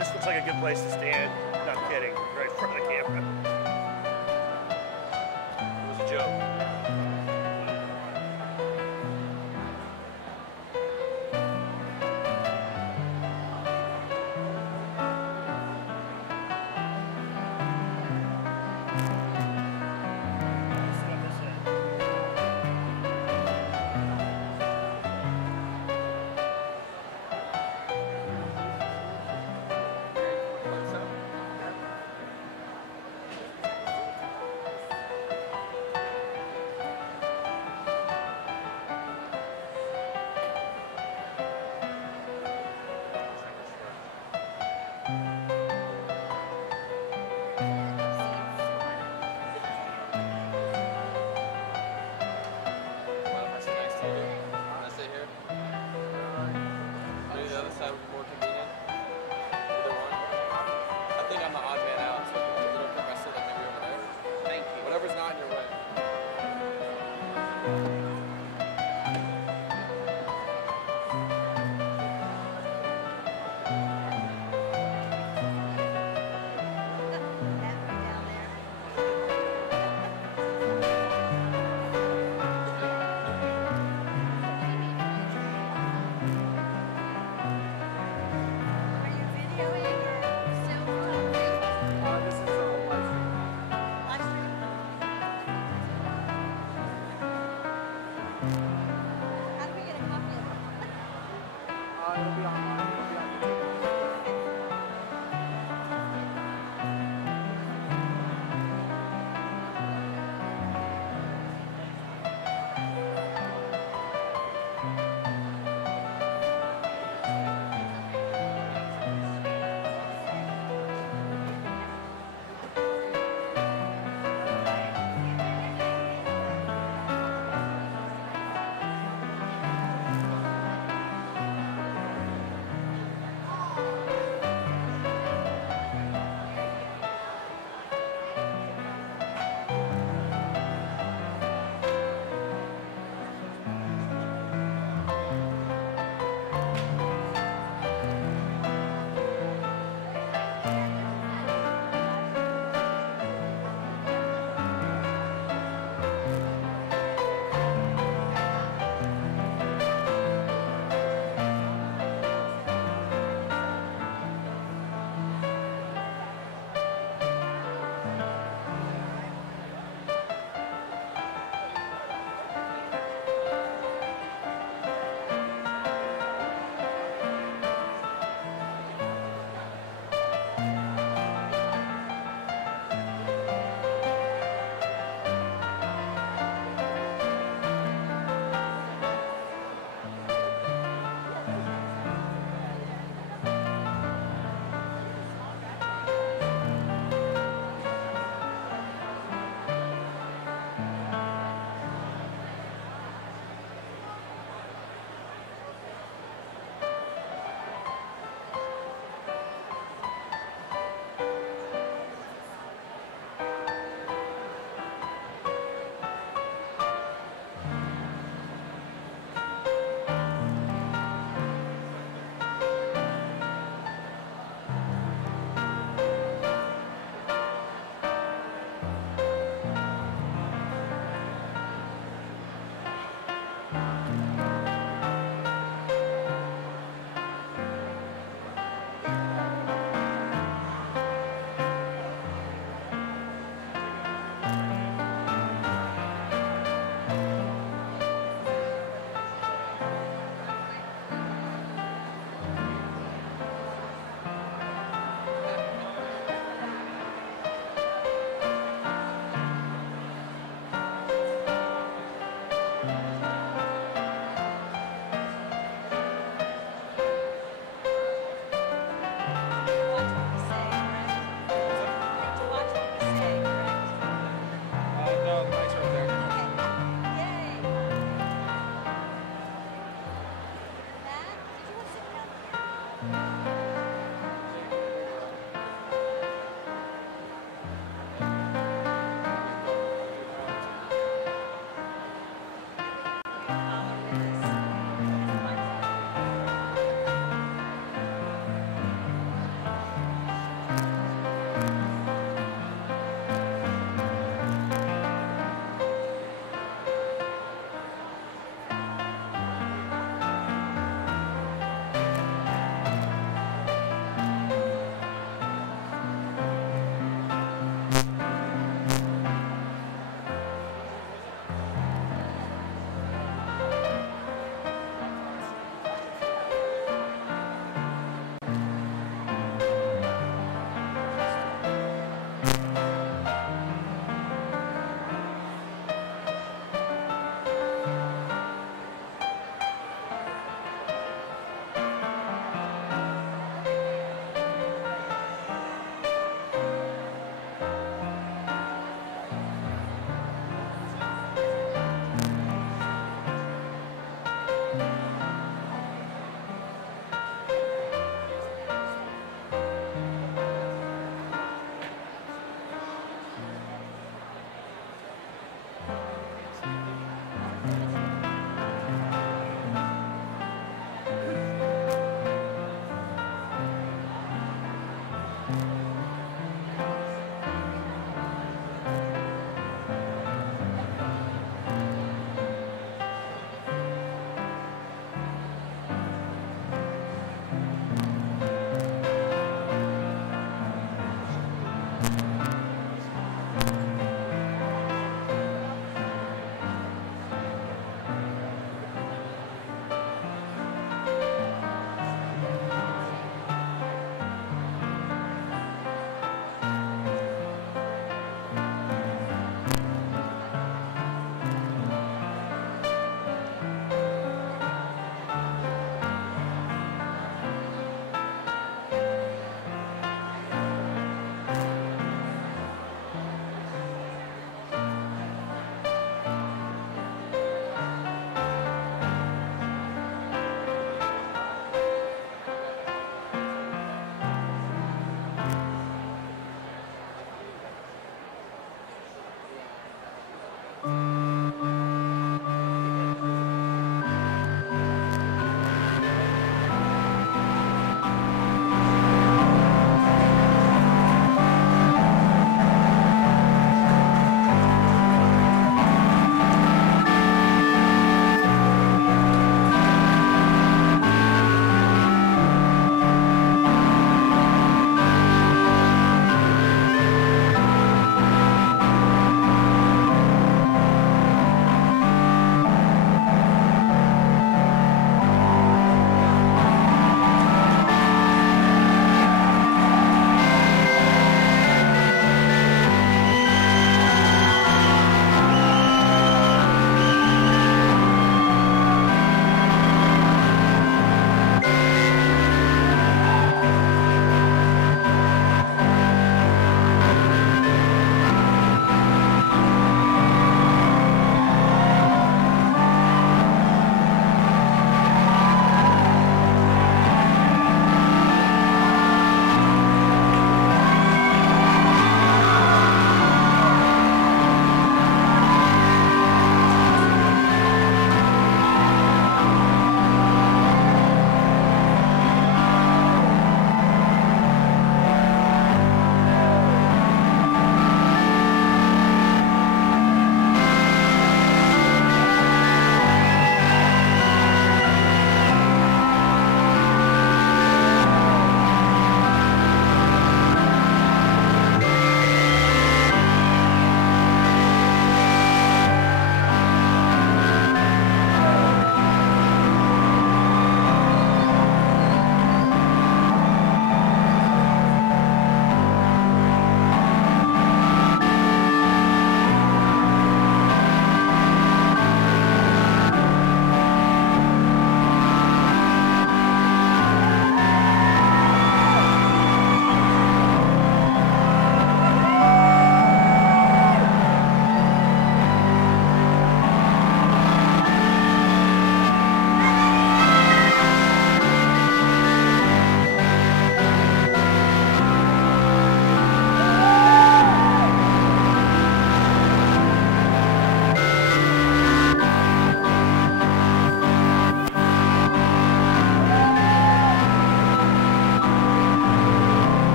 this looks like a good place to stand. Not kidding, right in front of the camera. It was a joke.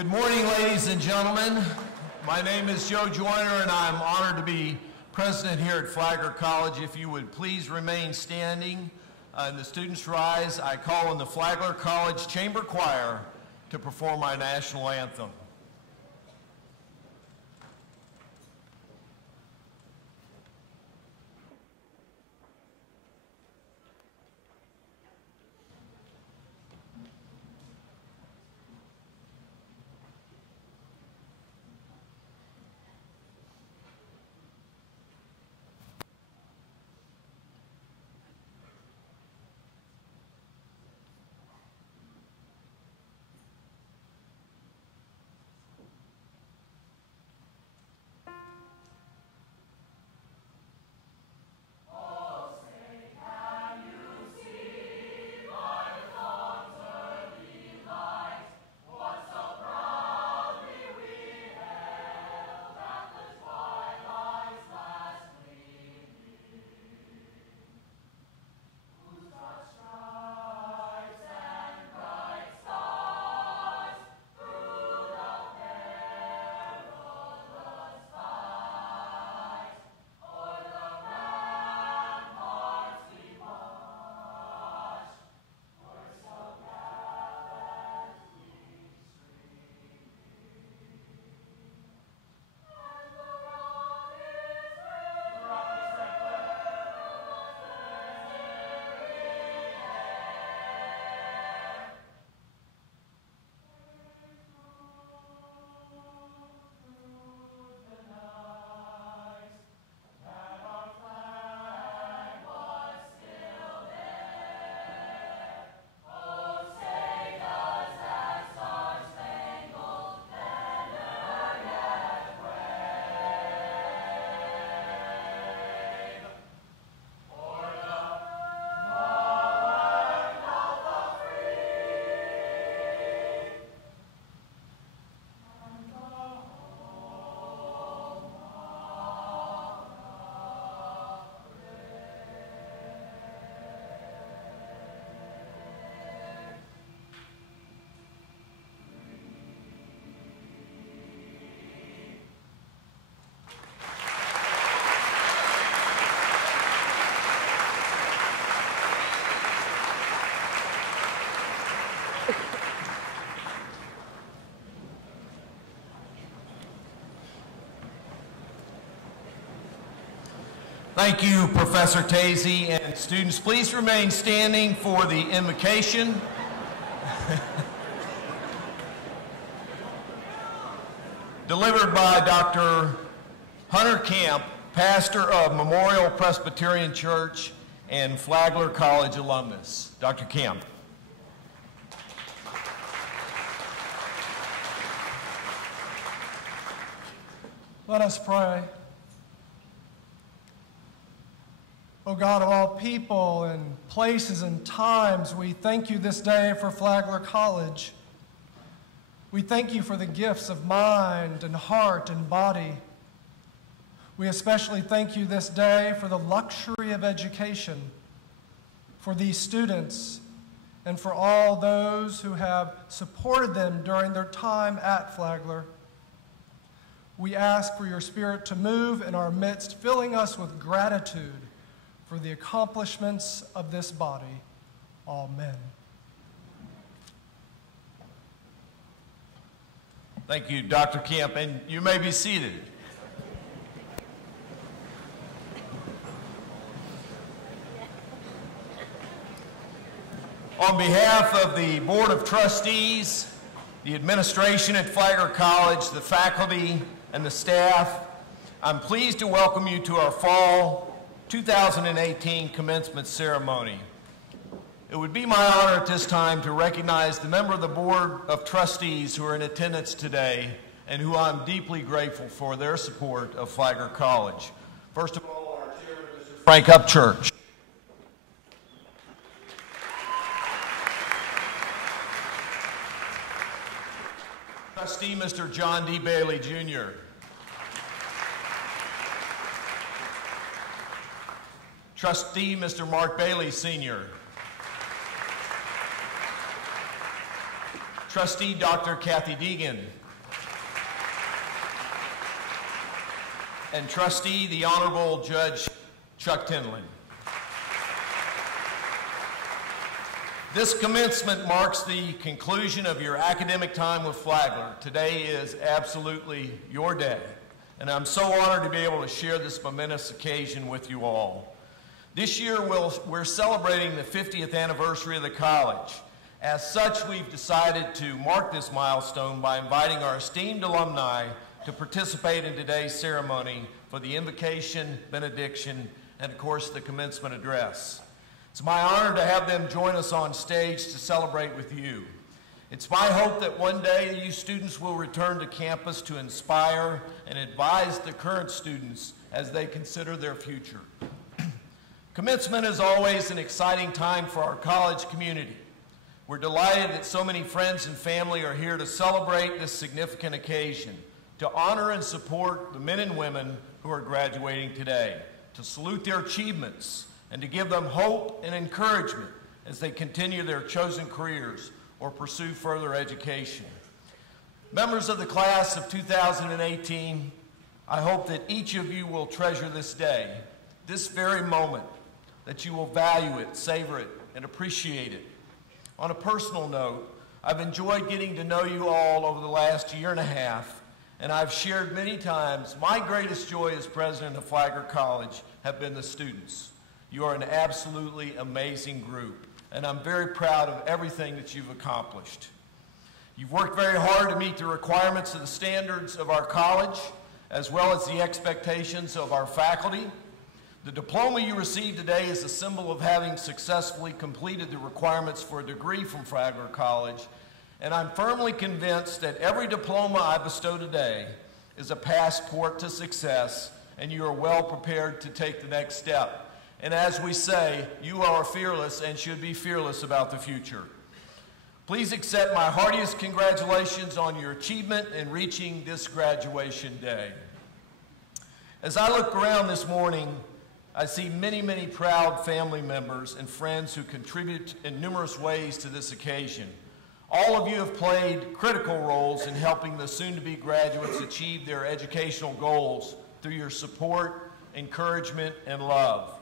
Good morning, ladies and gentlemen. My name is Joe Joyner, and I'm honored to be president here at Flagler College. If you would please remain standing and the students rise, I call on the Flagler College Chamber Choir to perform our national anthem. Thank you, Professor Tazy, and students, please remain standing for the invocation. Delivered by Dr. Hunter Camp, pastor of Memorial Presbyterian Church and Flagler College alumnus. Dr. Camp. Let us pray. O God of all people and places and times, we thank you this day for Flagler College. We thank you for the gifts of mind and heart and body. We especially thank you this day for the luxury of education, for these students, and for all those who have supported them during their time at Flagler. We ask for your Spirit to move in our midst, filling us with gratitude for the accomplishments of this body. Amen. Thank you, Dr. Camp, and you may be seated. On behalf of the Board of Trustees, the administration at Flagler College, the faculty, and the staff, I'm pleased to welcome you to our fall 2018 commencement ceremony. It would be my honor at this time to recognize the member of the Board of Trustees who are in attendance today and who I'm deeply grateful for their support of Flagler College. First of all, our chairman, Mr. Frank Upchurch. Trustee Mr. John D. Bailey, Jr. Trustee Mr. Mark Bailey, Sr. Trustee Dr. Kathy Deegan, and Trustee the Honorable Judge Chuck Tinley. This commencement marks the conclusion of your academic time with Flagler. Today is absolutely your day, and I'm so honored to be able to share this momentous occasion with you all. This year we're celebrating the 50th anniversary of the college. As such, we've decided to mark this milestone by inviting our esteemed alumni to participate in today's ceremony for the invocation, benediction, and of course the commencement address. It's my honor to have them join us on stage to celebrate with you. It's my hope that one day you students will return to campus to inspire and advise the current students as they consider their future. Commencement is always an exciting time for our college community. We're delighted that so many friends and family are here to celebrate this significant occasion, to honor and support the men and women who are graduating today, to salute their achievements, and to give them hope and encouragement as they continue their chosen careers or pursue further education. Members of the class of 2018, I hope that each of you will treasure this day, this very moment, that you will value it, savor it, and appreciate it. On a personal note, I've enjoyed getting to know you all over the last year and a half, and I've shared many times my greatest joy as president of Flagler College have been the students. You are an absolutely amazing group, and I'm very proud of everything that you've accomplished. You've worked very hard to meet the requirements of the standards of our college, as well as the expectations of our faculty. The diploma you received today is a symbol of having successfully completed the requirements for a degree from Flagler College, and I'm firmly convinced that every diploma I bestow today is a passport to success, and you are well prepared to take the next step. And as we say, you are fearless and should be fearless about the future. Please accept my heartiest congratulations on your achievement in reaching this graduation day. As I look around this morning, I see many, many proud family members and friends who contribute in numerous ways to this occasion. All of you have played critical roles in helping the soon-to-be graduates achieve their educational goals through your support, encouragement, and love.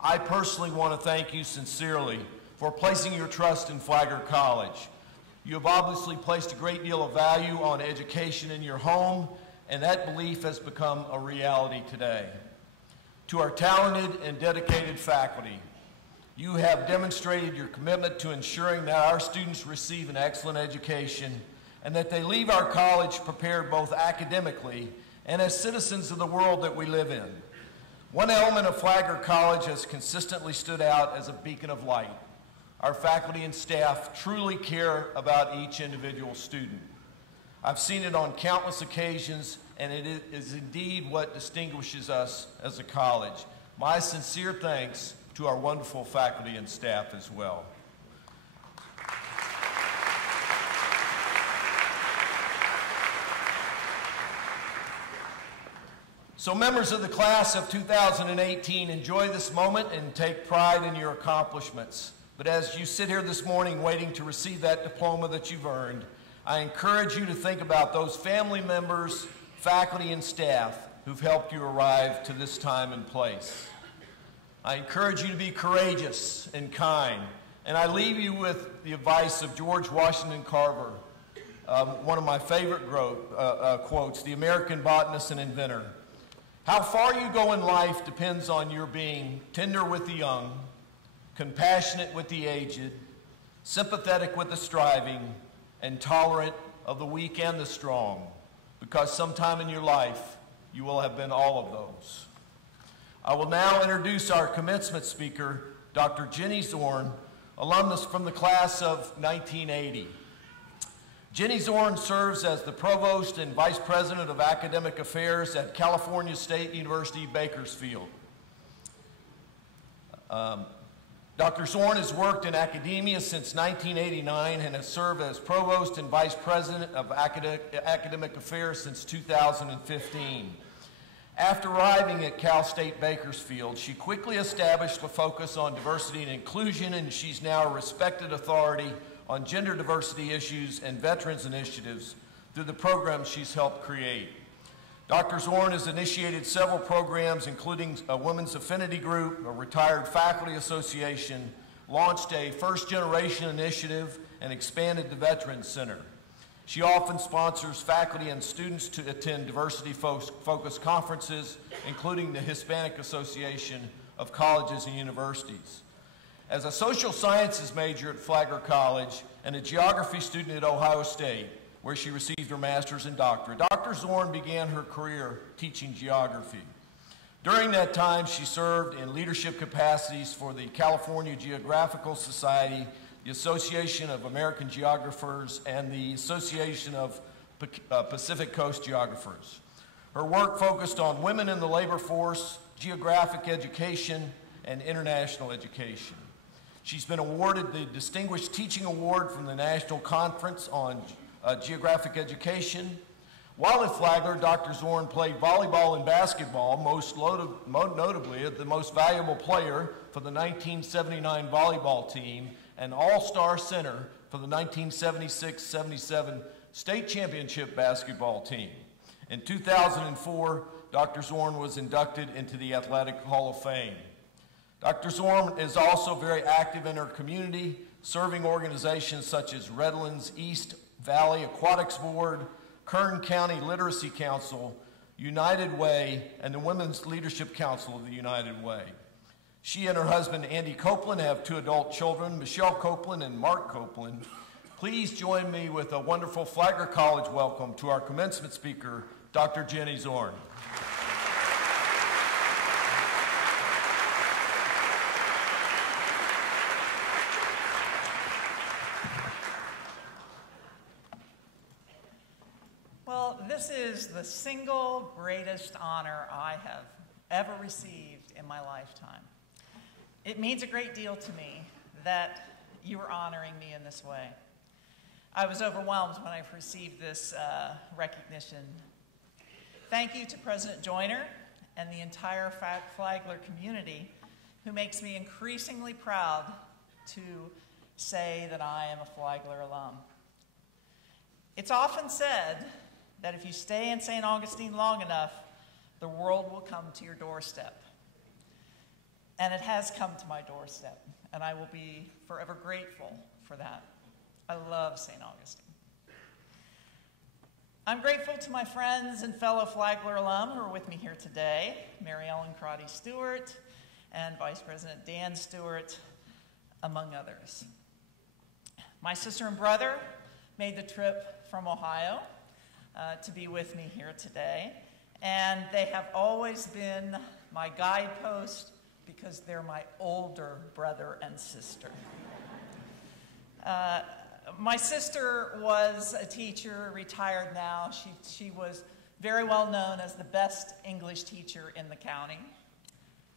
I personally want to thank you sincerely for placing your trust in Flagler College. You have obviously placed a great deal of value on education in your home, and that belief has become a reality today. To our talented and dedicated faculty, you have demonstrated your commitment to ensuring that our students receive an excellent education and that they leave our college prepared both academically and as citizens of the world that we live in. One element of Flagler College has consistently stood out as a beacon of light. Our faculty and staff truly care about each individual student. I've seen it on countless occasions, and it is indeed what distinguishes us as a college. My sincere thanks to our wonderful faculty and staff as well. So members of the class of 2018, enjoy this moment and take pride in your accomplishments. But as you sit here this morning waiting to receive that diploma that you've earned, I encourage you to think about those family members, faculty, and staff who've helped you arrive to this time and place. I encourage you to be courageous and kind, and I leave you with the advice of George Washington Carver, one of my favorite quotes, the American botanist and inventor. How far you go in life depends on your being tender with the young, compassionate with the aged, sympathetic with the striving, and tolerant of the weak and the strong, because sometime in your life you will have been all of those. I will now introduce our commencement speaker, Dr. Jenny Zorn, alumnus from the class of 1980. Jenny Zorn serves as the Provost and Vice President of Academic Affairs at California State University, Bakersfield. Dr. Zorn has worked in academia since 1989 and has served as Provost and Vice President of Academic Affairs since 2015. After arriving at Cal State Bakersfield, she quickly established a focus on diversity and inclusion, and she's now a respected authority on gender diversity issues and veterans initiatives through the programs she's helped create. Dr. Zorn has initiated several programs, including a women's affinity group, a retired faculty association, launched a first-generation initiative, and expanded the Veterans Center. She often sponsors faculty and students to attend diversity-focused conferences, including the Hispanic Association of Colleges and Universities. As a social sciences major at Flagler College and a geography student at Ohio State, where she received her master's and doctorate, Dr. Zorn began her career teaching geography. During that time, she served in leadership capacities for the California Geographical Society, the Association of American Geographers, and the Association of Pacific Coast Geographers. Her work focused on women in the labor force, geographic education, and international education. She's been awarded the Distinguished Teaching Award from the National Conference on Geographic Education. While at Flagler, Dr. Zorn played volleyball and basketball, most notably the most valuable player for the 1979 volleyball team and all-star center for the 1976-77 state championship basketball team. In 2004, Dr. Zorn was inducted into the Athletic Hall of Fame. Dr. Zorn is also very active in her community, serving organizations such as Redlands East Valley Aquatics Board, Kern County Literacy Council, United Way, and the Women's Leadership Council of the United Way. She and her husband, Andy Copeland, have 2 adult children, Michelle Copeland and Mark Copeland. Please join me with a wonderful Flagler College welcome to our commencement speaker, Dr. Jenny Zorn. Well, this is the single greatest honor I have ever received in my lifetime. It means a great deal to me that you are honoring me in this way. I was overwhelmed when I received this recognition. Thank you to President Joyner and the entire Flagler community, who makes me increasingly proud to say that I am a Flagler alum. It's often said that if you stay in St. Augustine long enough, the world will come to your doorstep. And it has come to my doorstep, and I will be forever grateful for that. I love St. Augustine. I'm grateful to my friends and fellow Flagler alum who are with me here today, Mary Ellen Crotty Stewart and Vice President Dan Stewart, among others. My sister and brother made the trip from Ohio to be with me here today, and they have always been my guidepost because they're my older brother and sister. My sister was a teacher, retired now. She was very well known as the best English teacher in the county.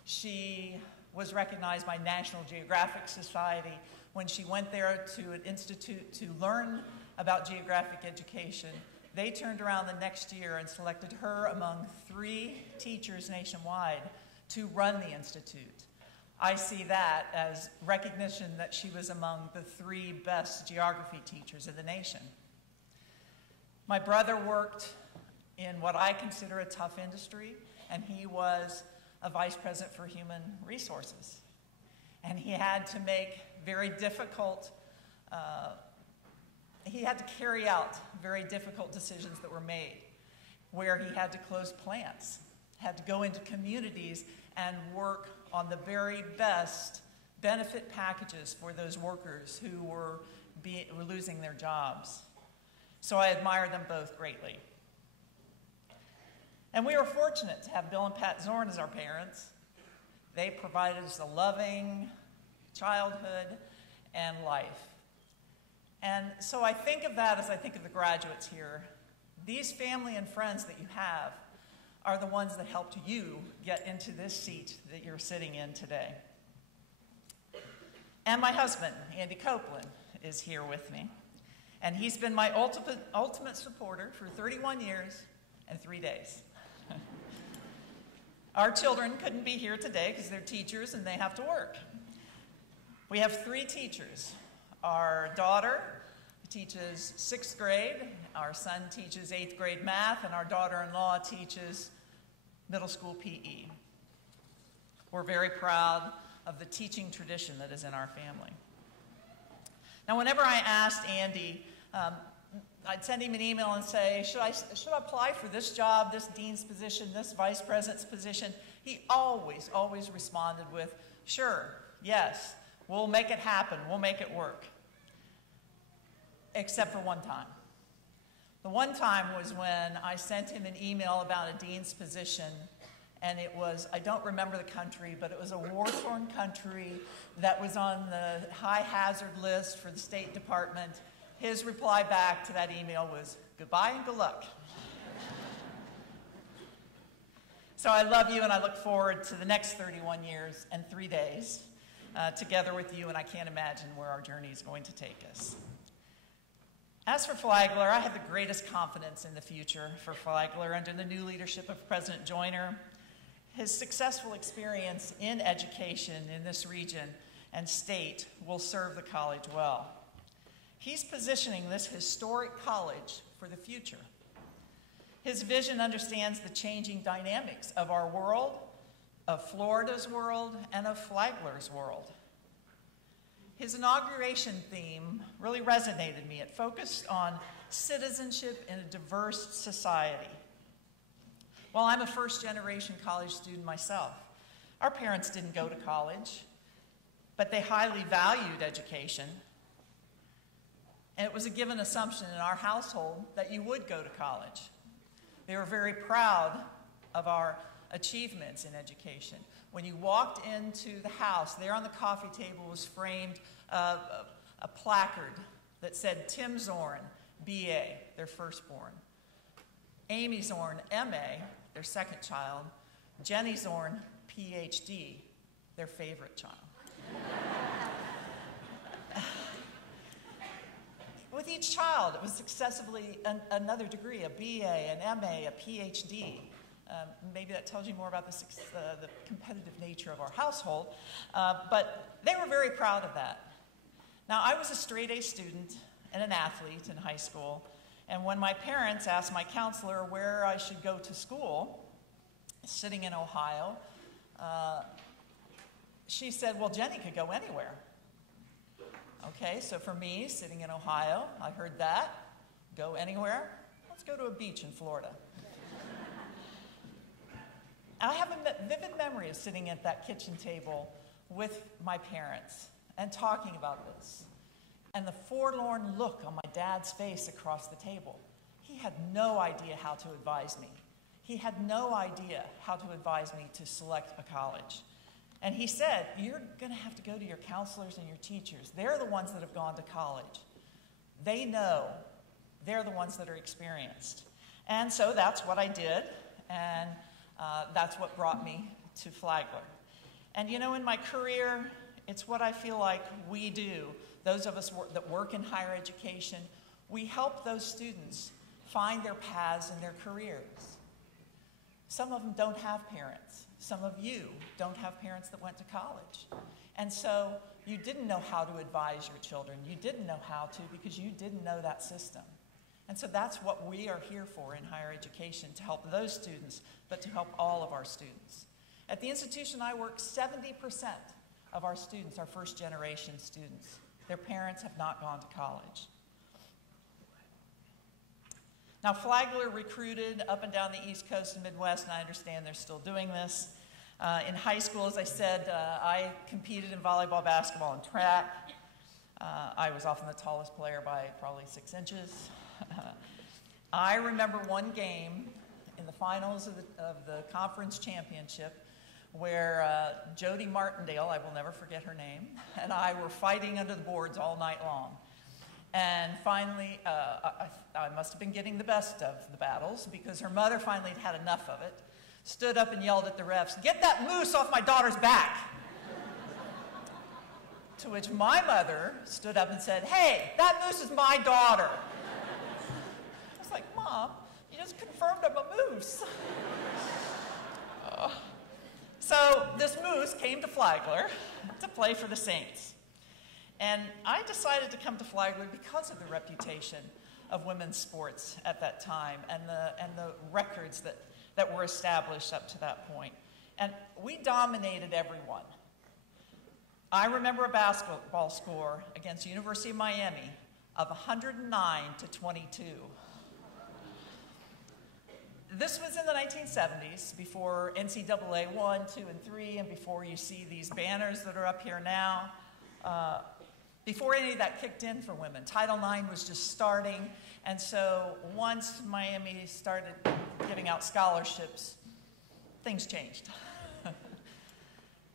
She was recognized by National Geographic Society when she went there to an institute to learn about geographic education. They turned around the next year and selected her among 3 teachers nationwide to run the institute. I see that as recognition that she was among the 3 best geography teachers in the nation. My brother worked in what I consider a tough industry, and he was a vice president for human resources. And he had to make very difficult, he had to carry out very difficult decisions that were made, where he had to close plants, had to go into communities and work on the very best benefit packages for those workers who were losing their jobs. So I admire them both greatly. And we were fortunate to have Bill and Pat Zorn as our parents. They provided us a loving childhood and life. And so I think of that as I think of the graduates here. These family and friends that you have are the ones that helped you get into this seat that you're sitting in today. And my husband, Andy Copeland, is here with me. And he's been my ultimate supporter for 31 years and 3 days. Our children couldn't be here today because they're teachers and they have to work. We have 3 teachers. Our daughter teaches 6th grade, our son teaches 8th grade math, and our daughter-in-law teaches middle school PE. We're very proud of the teaching tradition that is in our family. Now, whenever I asked Andy, I'd send him an email and say, should I apply for this job, this dean's position, this vice president's position? He always responded with, sure, yes, we'll make it happen, we'll make it work. Except for one time. The one time was when I sent him an email about a dean's position, and it was, I don't remember the country, but it was a war-torn country that was on the high hazard list for the State Department. His reply back to that email was, goodbye and good luck. So I love you, and I look forward to the next 31 years and 3 days together with you, and I can't imagine where our journey is going to take us. As for Flagler, I have the greatest confidence in the future for Flagler under the new leadership of President Joyner. His successful experience in education in this region and state will serve the college well. He's positioning this historic college for the future. His vision understands the changing dynamics of our world, of Florida's world, and of Flagler's world. His inauguration theme really resonated with me. It focused on citizenship in a diverse society. While I'm a first-generation college student myself, our parents didn't go to college, but they highly valued education. And it was a given assumption in our household that you would go to college. They were very proud of our achievements in education. When you walked into the house, there on the coffee table was framed a placard that said Tim Zorn, BA, their firstborn, Amy Zorn, MA, their second child, Jenny Zorn, PhD, their favorite child. With each child, it was successively another degree, a BA, an MA, a PhD. Maybe that tells you more about the competitive nature of our household, but they were very proud of that. Now, I was a straight-A student and an athlete in high school, and when my parents asked my counselor where I should go to school, sitting in Ohio, she said, well, Jenny could go anywhere. Okay, so for me, sitting in Ohio, I heard that. Go anywhere? Let's go to a beach in Florida. I have a vivid memory of sitting at that kitchen table with my parents and talking about this. And the forlorn look on my dad's face across the table. He had no idea how to advise me. He had no idea how to advise me to select a college. And he said, you're going to have to go to your counselors and your teachers. They're the ones that have gone to college. They know. They're the ones that are experienced. And so that's what I did, and that's what brought me to Flagler. And you know, in my career, it's what I feel like we do. Those of us that work in higher education, we help those students find their paths in their careers. Some of them don't have parents. Some of you don't have parents that went to college. And so you didn't know how to advise your children. You didn't know how to because you didn't know that system. And so that's what we are here for in higher education, to help those students, but to help all of our students. At the institution I work, 70% of our students are first-generation students. Their parents have not gone to college. Now, Flagler recruited up and down the East Coast and Midwest, and I understand they're still doing this. In high school, as I said, I competed in volleyball, basketball, and track. I was often the tallest player by probably 6 inches. I remember one game in the finals of the conference championship where Jody Martindale, I will never forget her name, and I were fighting under the boards all night long. And finally, I must have been getting the best of the battles because her mother finally had had enough of it, stood up and yelled at the refs, "Get that moose off my daughter's back!" To which my mother stood up and said, "Hey, that moose is my daughter." I was like, "Mom, you just confirmed I'm a moose." So this moose came to Flagler to play for the Saints. And I decided to come to Flagler because of the reputation of women's sports at that time and the records that were established up to that point. And we dominated everyone. I remember a basketball score against the University of Miami of 109-22. This was in the 1970s, before NCAA 1, 2, and 3, and before you see these banners that are up here now. Before any of that kicked in for women. Title IX was just starting, and so once Miami started giving out scholarships, things changed.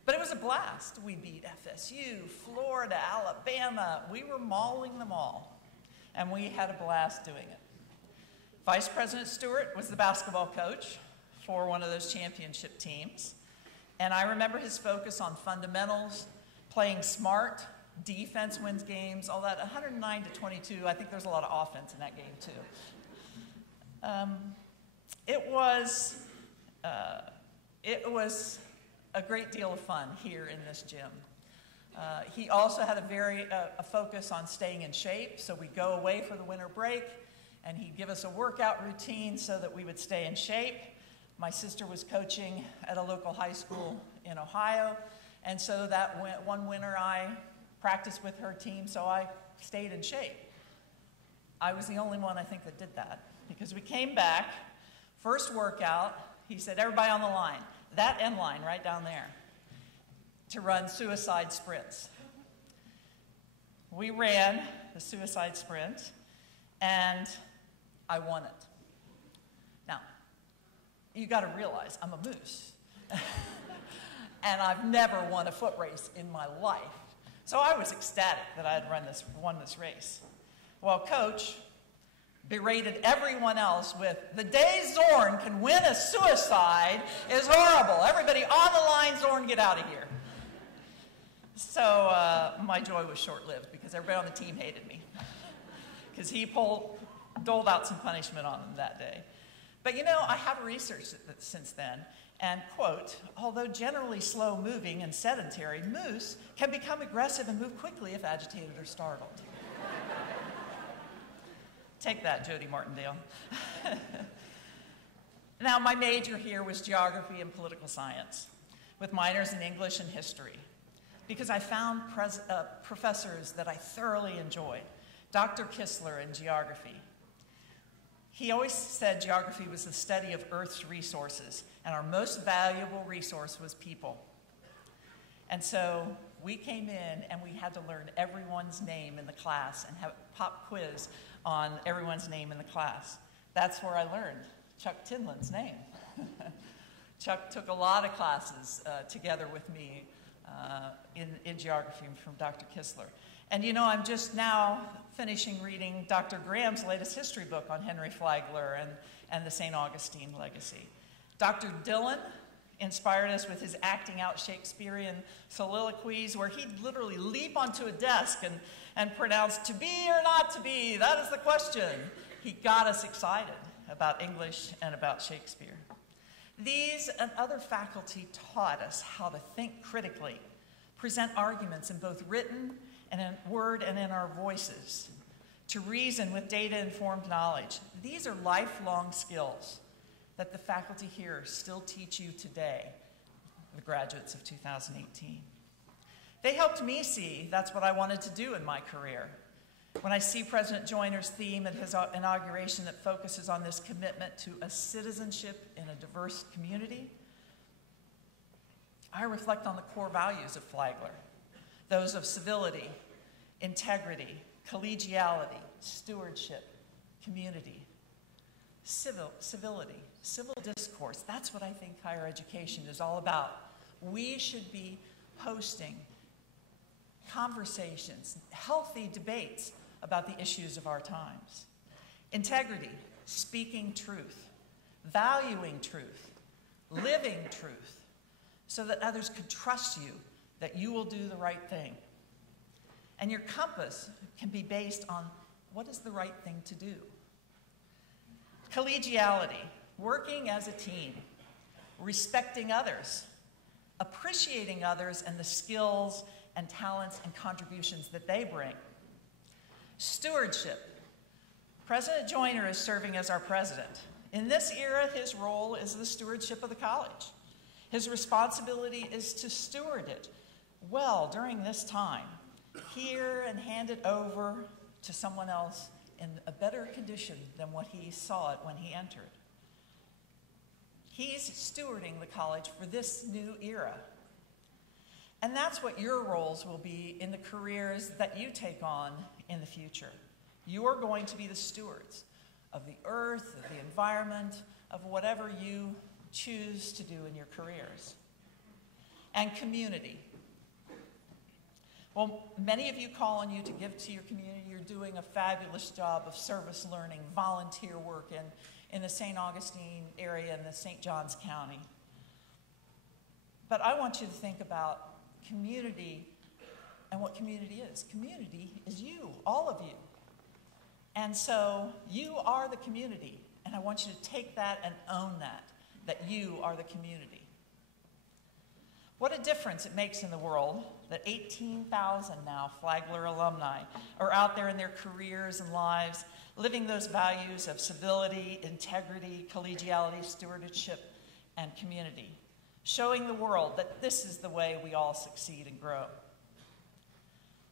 But it was a blast. We beat FSU, Florida, Alabama. We were mauling them all, and we had a blast doing it. Vice President Stewart was the basketball coach for one of those championship teams, and I remember his focus on fundamentals, playing smart, defense wins games, all that. 109-22, I think there's a lot of offense in that game too. It was a great deal of fun here in this gym. He also had a focus on staying in shape, so we'd go away for the winter break, and he'd give us a workout routine so that we would stay in shape. My sister was coaching at a local high school in Ohio, and so that one winter I practiced with her team, so I stayed in shape. I was the only one, I think, that did that, because we came back, first workout, he said, everybody on the line, that end line right down there, to run suicide sprints. We ran the suicide sprint, and I won it. Now, you got to realize I'm a moose, and I've never won a foot race in my life. So I was ecstatic that I had won this race. Well, Coach berated everyone else with, the day Zorn can win a suicide is horrible. Everybody on the line, Zorn, get out of here. So my joy was short-lived because everybody on the team hated me because he doled out some punishment on them that day. But you know, I have researched it since then, and quote, although generally slow-moving and sedentary, moose can become aggressive and move quickly if agitated or startled. Take that, Jody Martindale. Now, my major here was geography and political science, with minors in English and history, because I found professors that I thoroughly enjoyed. Dr. Kistler in geography. He always said geography was the study of Earth's resources, and our most valuable resource was people. And so we came in and we had to learn everyone's name in the class and have a pop quiz on everyone's name in the class. That's where I learned Chuck Tinlin's name. Chuck took a lot of classes together with me in geography from Dr. Kistler. And you know, I'm just now finishing reading Dr. Graham's latest history book on Henry Flagler and the St. Augustine legacy. Dr. Dillon inspired us with his acting out Shakespearean soliloquies, where he'd literally leap onto a desk and pronounce, "To be or not to be, that is the question." He got us excited about English and about Shakespeare. These and other faculty taught us how to think critically, present arguments in both written and in word and in our voices, to reason with data-informed knowledge. These are lifelong skills that the faculty here still teach you today, the graduates of 2018. They helped me see that's what I wanted to do in my career. When I see President Joyner's theme at his inauguration that focuses on this commitment to a citizenship in a diverse community, I reflect on the core values of Flagler, those of civility, integrity, collegiality, stewardship, community, civility, civil discourse. That's what I think higher education is all about. We should be hosting conversations, healthy debates about the issues of our times. Integrity, speaking truth, valuing truth, living truth, so that others can trust you that you will do the right thing. And your compass can be based on what is the right thing to do. Collegiality, working as a team, respecting others, appreciating others and the skills and talents and contributions that they bring. Stewardship. President Joyner is serving as our president. In this era, his role is the stewardship of the college. His responsibility is to steward it well during this time, here and hand it over to someone else in a better condition than what he saw it when he entered. He's stewarding the college for this new era. And that's what your roles will be in the careers that you take on in the future. You are going to be the stewards of the earth, of the environment, of whatever you choose to do in your careers. And community. Well, many of you call on you to give to your community. You're doing a fabulous job of service learning, volunteer work in the St. Augustine area and the St. Johns County. But I want you to think about community and what community is. Community is you, all of you. And so you are the community, and I want you to take that and own that you are the community. What a difference it makes in the world that 18,000 now Flagler alumni are out there in their careers and lives, living those values of civility, integrity, collegiality, stewardship, and community, showing the world that this is the way we all succeed and grow.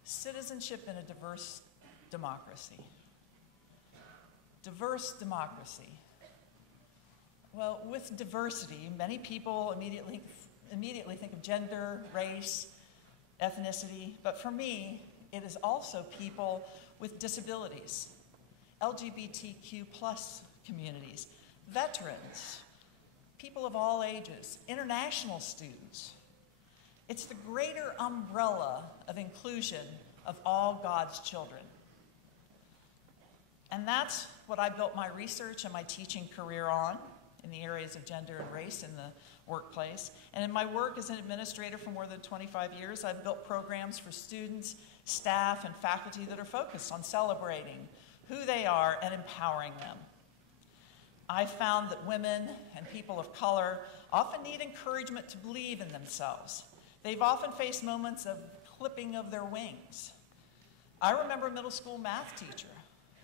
Citizenship in a diverse democracy. Diverse democracy. Well, with diversity, many people immediately think of gender, race, ethnicity, but for me, it is also people with disabilities, LGBTQ+ communities, veterans, people of all ages, international students. It's the greater umbrella of inclusion of all God's children. And that's what I built my research and my teaching career on in the areas of gender and race in the workplace. And in my work as an administrator for more than 25 years, I've built programs for students, staff, and faculty that are focused on celebrating who they are and empowering them. I found that women and people of color often need encouragement to believe in themselves. They've often faced moments of clipping of their wings. I remember a middle school math teacher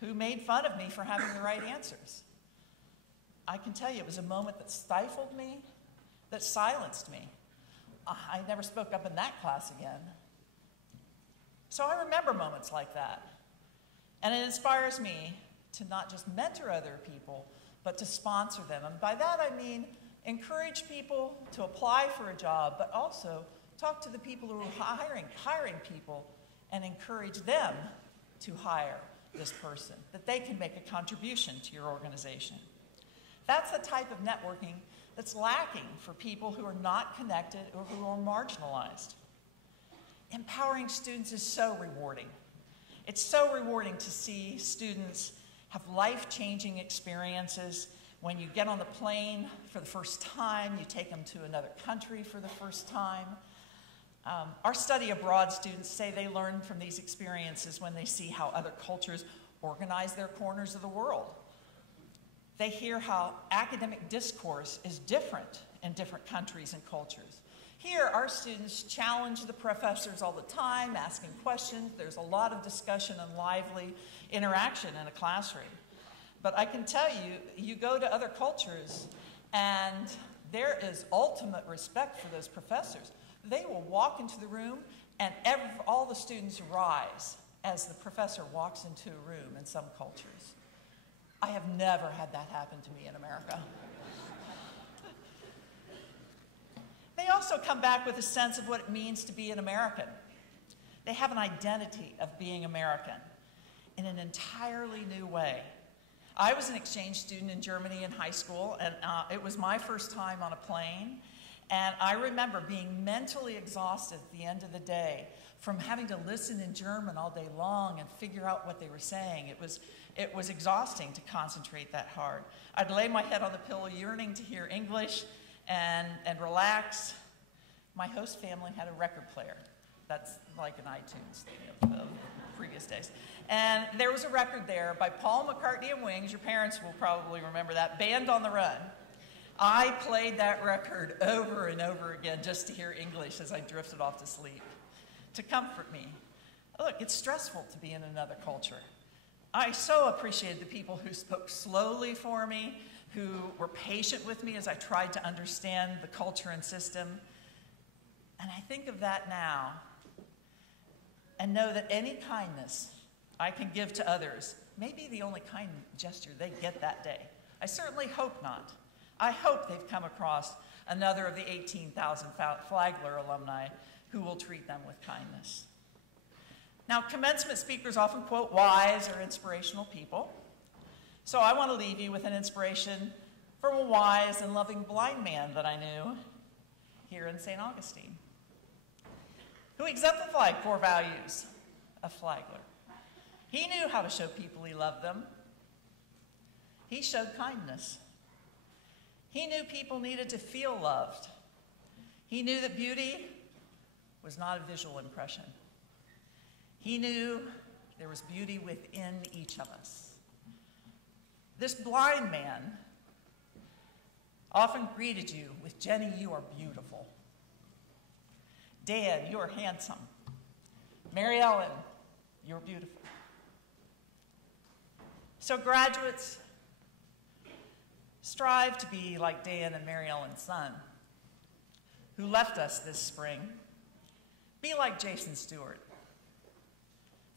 who made fun of me for having the right answers. I can tell you it was a moment that stifled me, that silenced me. I never spoke up in that class again. So I remember moments like that. And it inspires me to not just mentor other people, but to sponsor them. And by that I mean encourage people to apply for a job, but also talk to the people who are hiring people and encourage them to hire this person, that they can make a contribution to your organization. That's the type of networking that's lacking for people who are not connected or who are marginalized. Empowering students is so rewarding. It's so rewarding to see students have life-changing experiences. When you get on the plane for the first time, you take them to another country for the first time. Our study abroad students say they learn from these experiences when they see how other cultures organize their corners of the world. They hear how academic discourse is different in different countries and cultures. Here, our students challenge the professors all the time, asking questions. There's a lot of discussion and lively interaction in a classroom. But I can tell you, you go to other cultures, and there is ultimate respect for those professors. They will walk into the room, and all the students rise as the professor walks into a room in some cultures. I have never had that happen to me in America. They also come back with a sense of what it means to be an American. They have an identity of being American in an entirely new way. I was an exchange student in Germany in high school, and it was my first time on a plane. And I remember being mentally exhausted at the end of the day from having to listen in German all day long and figure out what they were saying. It was exhausting to concentrate that hard. I'd lay my head on the pillow yearning to hear English and relax. My host family had a record player. That's like an iTunes thing of previous days. And there was a record there by Paul McCartney and Wings. Your parents will probably remember that, Band on the Run. I played that record over and over again just to hear English as I drifted off to sleep. to comfort me. Look, it's stressful to be in another culture. I so appreciated the people who spoke slowly for me, who were patient with me as I tried to understand the culture and system. And I think of that now and know that any kindness I can give to others may be the only kind gesture they get that day. I certainly hope not. I hope they've come across another of the 18,000 Flagler alumni who will treat them with kindness. Now, commencement speakers often quote wise or inspirational people. So I want to leave you with an inspiration from a wise and loving blind man that I knew here in St. Augustine, who exemplified core values of Flagler. He knew how to show people he loved them. He showed kindness. He knew people needed to feel loved. He knew that beauty was not a visual impression. He knew there was beauty within each of us. This blind man often greeted you with, "Jenny, you are beautiful. Dan, you are handsome. Mary Ellen, you're beautiful." So graduates, strive to be like Dan and Mary Ellen's son, who left us this spring. Be like Jason Stewart.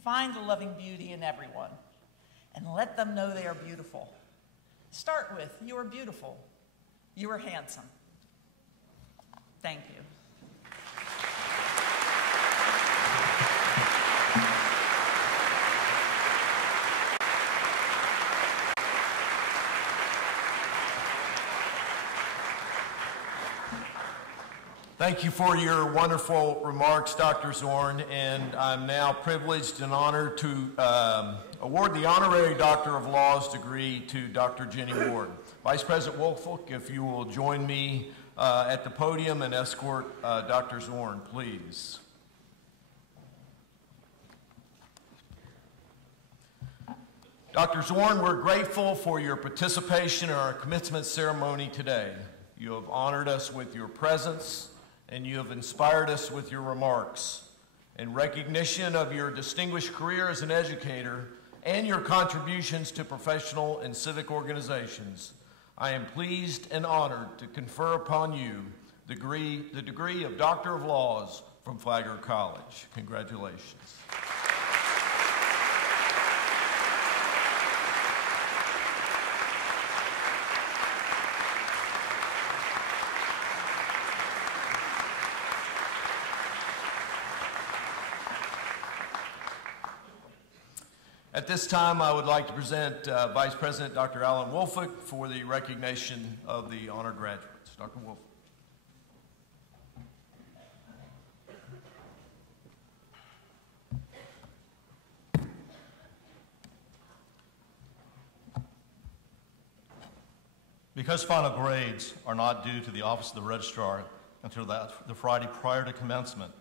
Find the loving beauty in everyone and let them know they are beautiful. Start with, you are beautiful. You are handsome. Thank you. Thank you for your wonderful remarks, Dr. Zorn, and I'm now privileged and honored to award the Honorary Doctor of Laws degree to Dr. Jenny Ward. Vice President Woolfolk, if you will join me at the podium and escort Dr. Zorn, please. Dr. Zorn, we're grateful for your participation in our commencement ceremony today. You have honored us with your presence, and you have inspired us with your remarks. In recognition of your distinguished career as an educator and your contributions to professional and civic organizations, I am pleased and honored to confer upon you the degree of Doctor of Laws from Flagler College. Congratulations. At this time, I would like to present Vice President Dr. Alan Woolfolk for the recognition of the honor graduates. Dr. Woolfolk. Because final grades are not due to the Office of the Registrar until the Friday prior to commencement,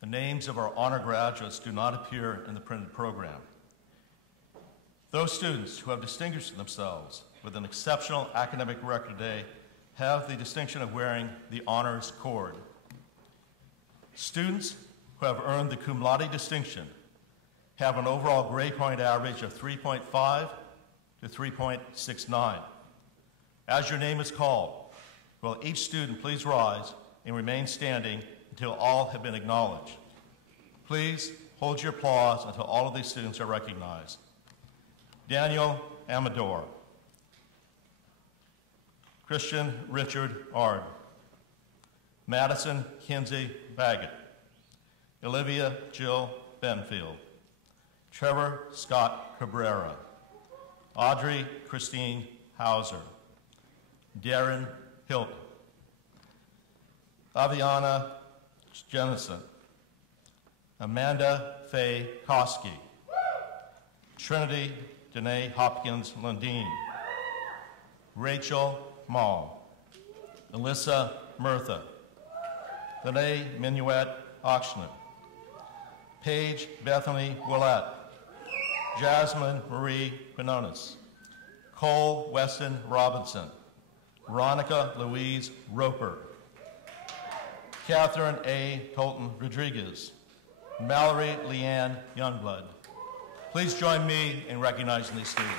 the names of our honor graduates do not appear in the printed program. Those students who have distinguished themselves with an exceptional academic record today have the distinction of wearing the honors cord. Students who have earned the cum laude distinction have an overall grade point average of 3.5 to 3.69. As your name is called, will each student please rise and remain standing until all have been acknowledged. Please hold your applause until all of these students are recognized. Daniel Amador, Christian Richard Ard, Madison Kinsey Baggett, Olivia Jill Benfield, Trevor Scott Cabrera, Audrey Christine Hauser, Darren Hilton, Aviana Jennison, Amanda Faye Koski, Trinity Danae Hopkins Lundeen, Rachel Mall, Alyssa Murtha, Danae Minuet Oxnard, Paige Bethany Willett, Jasmine Marie Quinones, Cole Weston Robinson, Veronica Louise Roper, Catherine A. Tolton Rodriguez, Mallory Leanne Youngblood. Please join me in recognizing these students.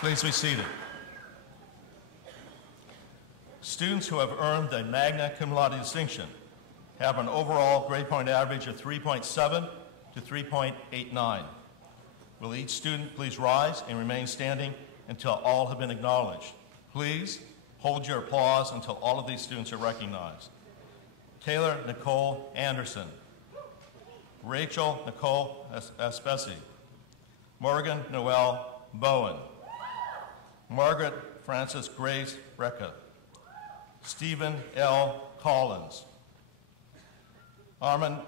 Please be seated. Students who have earned the magna cum laude distinction have an overall grade point average of 3.7 to 3.89. Will each student please rise and remain standing until all have been acknowledged? Please hold your applause until all of these students are recognized. Taylor Nicole Anderson, Rachel Nicole Espesi, Morgan Noel Bowen, Margaret Frances Grace Recca, Stephen L. Collins, Armin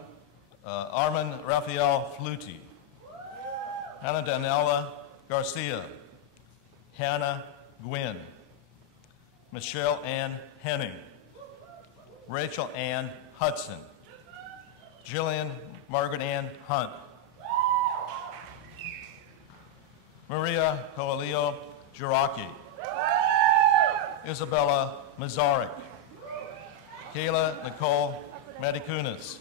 Raphael Flutie, Hannah Daniela Garcia, Hannah Gwynn, Michelle Ann Henning, Rachel Ann Hudson, Jillian Margaret Ann Hunt, Maria Coelho Jiraki, Isabella Mazarik, Kayla Nicole Medikunas,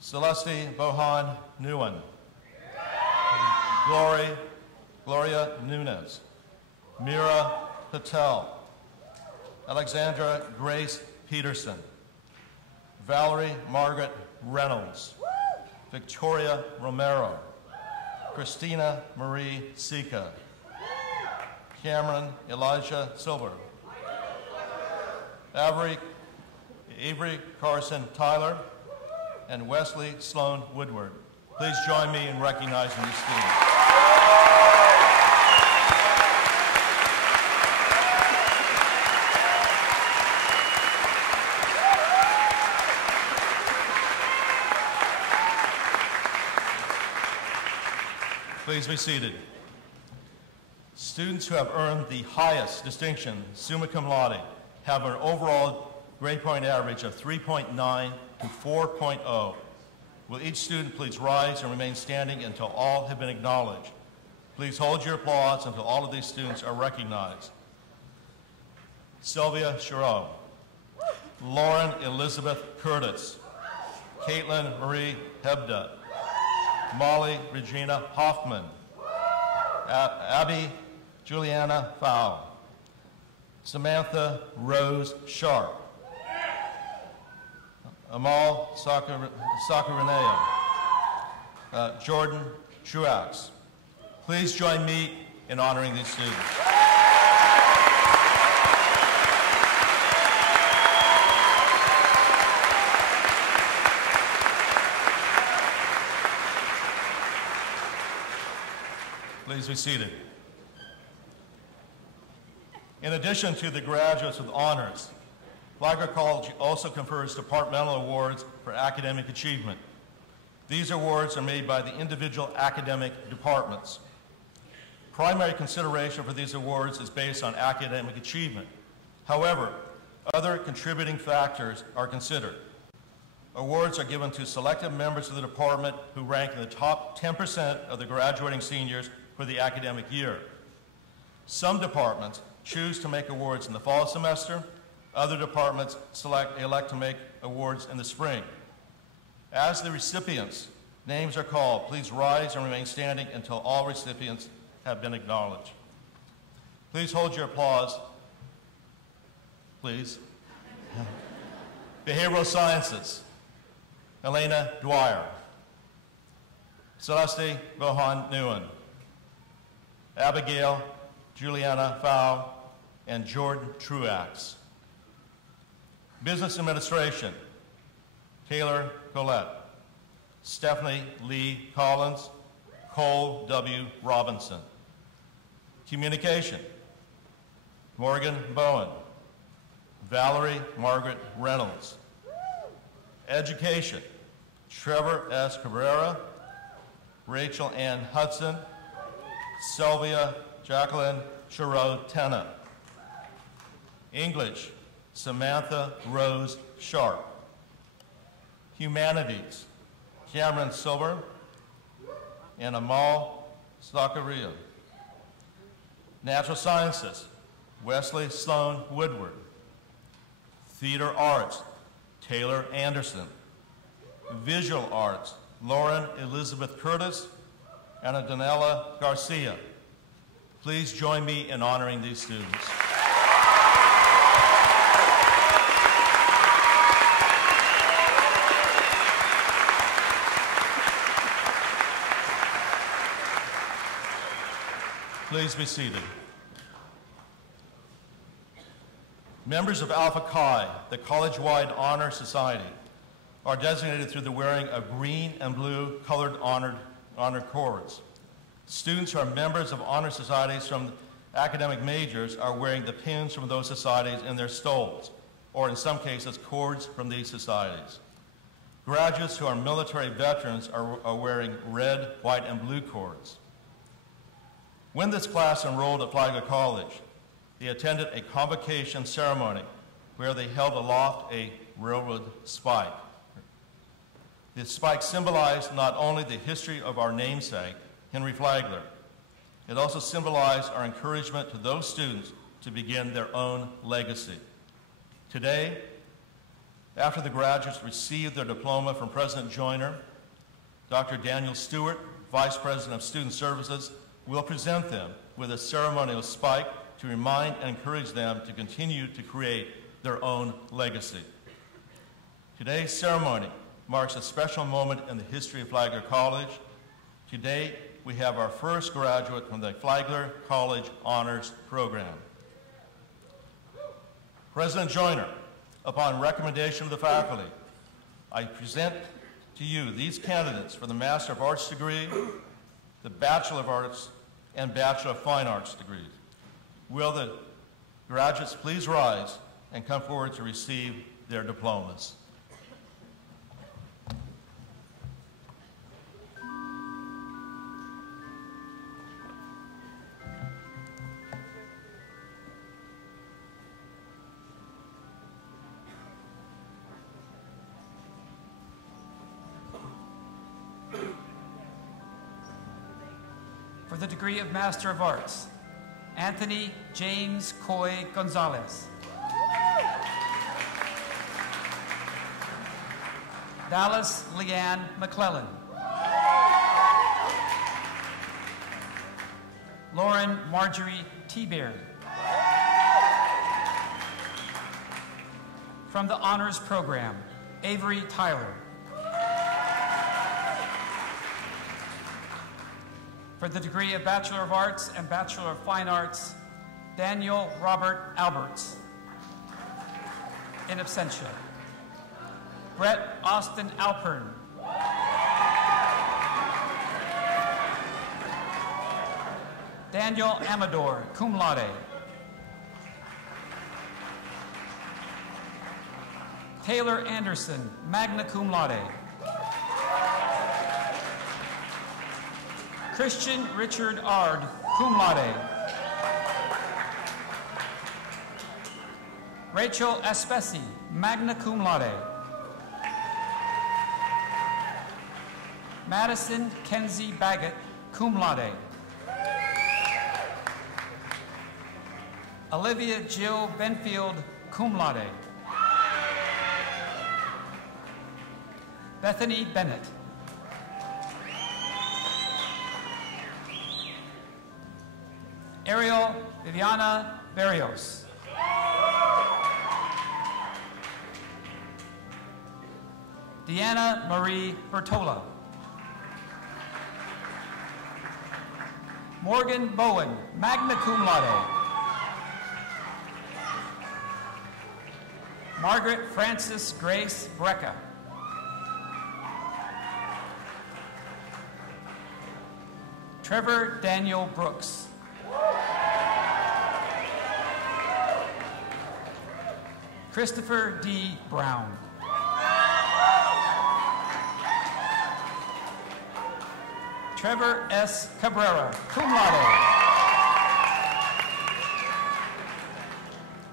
Celeste Bohan Nguyen, Gloria Nunez, Mira Patel, Alexandra Grace Peterson, Valerie Margaret Reynolds, Victoria Romero, Christina Marie Sika, Cameron Elijah Silver, Avery Carson Tyler, and Wesley Sloan Woodward. Please join me in recognizing these students. Please be seated. Students who have earned the highest distinction, summa cum laude, have an overall grade point average of 3.9 to 4.0. Will each student please rise and remain standing until all have been acknowledged? Please hold your applause until all of these students are recognized. Sylvia Chiro, Lauren Elizabeth Curtis, Caitlin Marie Hebda, Molly Regina Hoffman, Abby Juliana Fowl, Samantha Rose Sharp, Amal Sakaraneo, Jordan Truax. Please join me in honoring these students. Please be seated. In addition to the graduates with honors, Flagler College also confers departmental awards for academic achievement. These awards are made by the individual academic departments. Primary consideration for these awards is based on academic achievement. However, other contributing factors are considered. Awards are given to selected members of the department who rank in the top 10% of the graduating seniors for the academic year. Some departments choose to make awards in the fall semester. Other departments elect to make awards in the spring. As the recipients' names are called, please rise and remain standing until all recipients have been acknowledged. Please hold your applause, please. Behavioral Sciences, Elena Dwyer, Celeste Bohan Nguyen, Abigail Juliana Fowl, and Jordan Truax. Business Administration, Taylor Collette, Stephanie Lee Collins, Cole W. Robinson. Communication, Morgan Bowen, Valerie Margaret Reynolds. Education, Trevor S. Cabrera, Rachel Ann Hudson, Sylvia Jacqueline Chiro-Tena. English, Samantha Rose Sharp. Humanities, Cameron Silver and Amal Zakaria. Natural Sciences, Wesley Sloan Woodward. Theater Arts, Taylor Anderson. Visual Arts, Lauren Elizabeth Curtis and Danella Garcia. Please join me in honoring these students. Please be seated. Members of Alpha Chi, the college-wide honor society, are designated through the wearing of green and blue colored honor cords. Students who are members of honor societies from academic majors are wearing the pins from those societies in their stoles, or in some cases, cords from these societies. Graduates who are military veterans are wearing red, white, and blue cords. When this class enrolled at Flagler College, they attended a convocation ceremony where they held aloft a railroad spike. The spike symbolized not only the history of our namesake, Henry Flagler, it also symbolized our encouragement to those students to begin their own legacy. Today, after the graduates received their diploma from President Joyner, Dr. Daniel Stewart, Vice President of Student Services, will present them with a ceremonial spike to remind and encourage them to continue to create their own legacy. Today's ceremony marks a special moment in the history of Flagler College. Today, we have our first graduate from the Flagler College Honors Program. President Joyner, upon recommendation of the faculty, I present to you these candidates for the Master of Arts degree, the Bachelor of Arts, and Bachelor of Fine Arts degrees. Will the graduates please rise and come forward to receive their diplomas? For the degree of Master of Arts, Anthony James Coy Gonzalez. Dallas Leanne McClellan. Lauren Marjorie T-Beard. From the Honors Program, Avery Tyler. For the degree of Bachelor of Arts and Bachelor of Fine Arts, Daniel Robert Alberts. In absentia. Brett Austin Alpern. Daniel Amador, cum laude. Taylor Anderson, magna cum laude. Christian Richard Ard, cum laude. Rachel Aspesi, magna cum laude. Madison Kenzie Baggett, cum laude. Olivia Jill Benfield, cum laude. Bethany Bennett. Ariel Viviana Barrios. Deanna Marie Bertola. Morgan Bowen, magna cum laude. Margaret Frances Grace Brecka. Trevor Daniel Brooks. Christopher D. Brown. Trevor S. Cabrera, cum laude.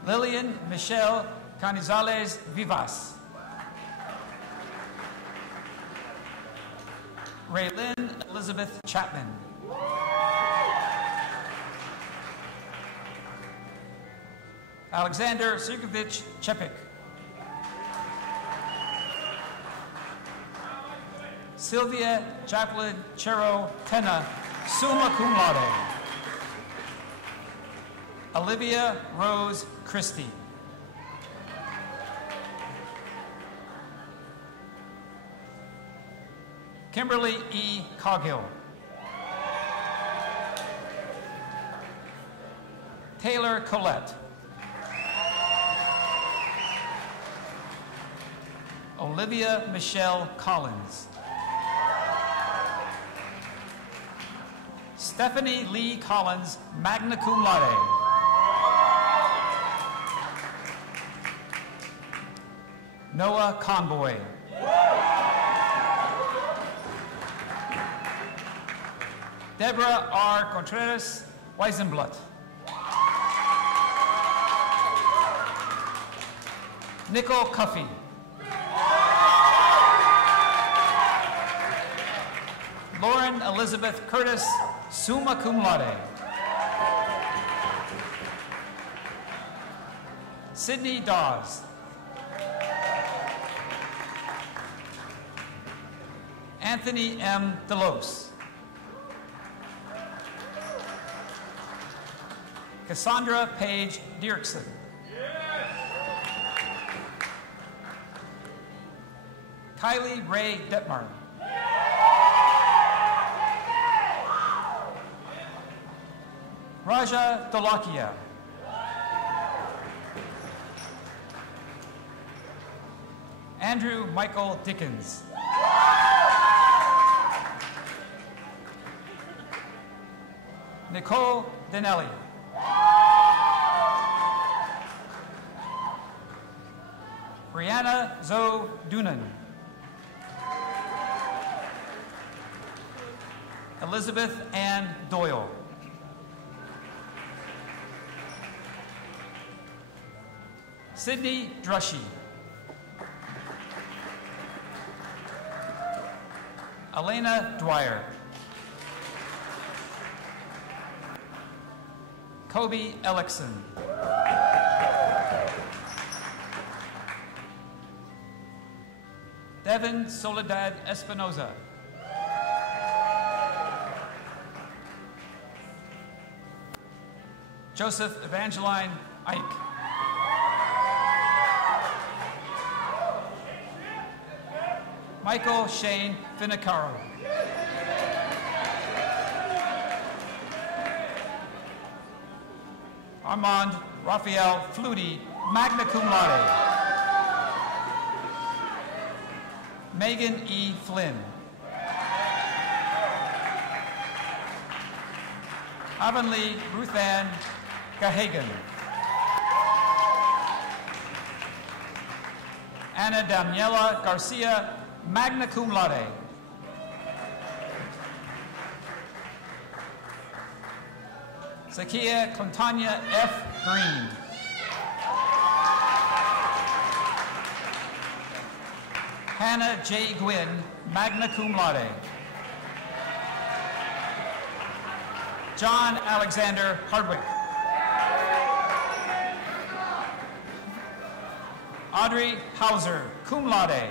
Lillian Michelle Canizales Vivas. Raylyn Elizabeth Chapman. Alexander Sergeyevich Chepik. Sylvia Jacqueline Chero Tena, summa cum laude. Olivia Rose Christie. Kimberly E. Coghill. Taylor Collette. Olivia Michelle Collins. Stephanie Lee Collins, magna cum laude. Noah Conboy. Deborah R. Contreras Weisenblatt. Nicole Cuffey. Lauren Elizabeth Curtis, summa cum laude. Sydney Dawes. Anthony M. Delos. Cassandra Page Dirksen. Kylie Ray Detmar. Raja Dolakia. Andrew Michael Dickens. Nicole Denelli. Brianna Zoe Dunan. Elizabeth Ann Doyle. Sydney Drushy. Elena Dwyer. Kobe Ellickson. Devin Soledad Espinoza. Joseph Evangeline Ike. Michael Shane Finicaro. Armand Raphael Flutie, magna cum laude. Megan E. Flynn. Avonlea Ruthann Gahagan. Anna Daniela Garcia, magna cum laude. Zakia Contania F. Green. Hannah J. Gwynn, magna cum laude. John Alexander Hardwick. Audrey Hauser, cum laude.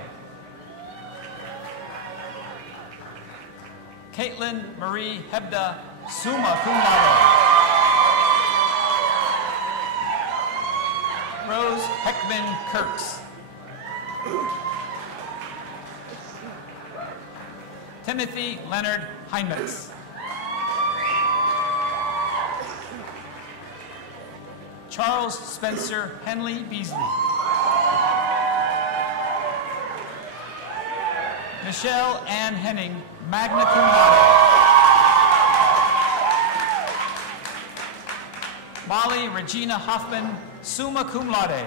Caitlin Marie Hebda, summa cum laude. Rose Heckman Kirks. Timothy Leonard Heinmetz. Charles Spencer Henley Beasley. Michelle Ann Henning, magna cum laude. Molly Regina Hoffman, summa cum laude.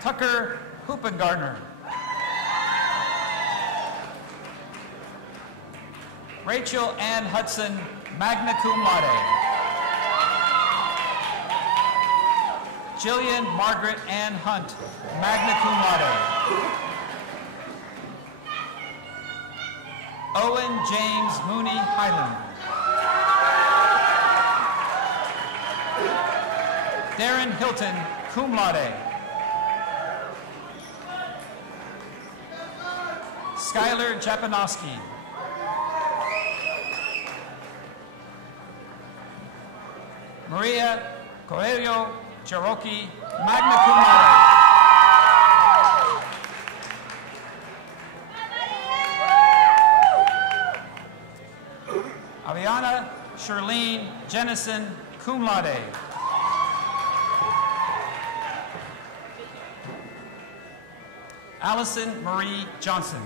Tucker Hoopengartner. Rachel Ann Hudson, magna cum laude. Jillian Margaret Ann Hunt, magna cum laude. Owen James Mooney Highland. Darren Hilton, cum laude. Skylar Japanowski. Maria Coelho Cherokee, magna cum laude. Aviana Charlene Jennison, cum laude. Allison Marie Johnson.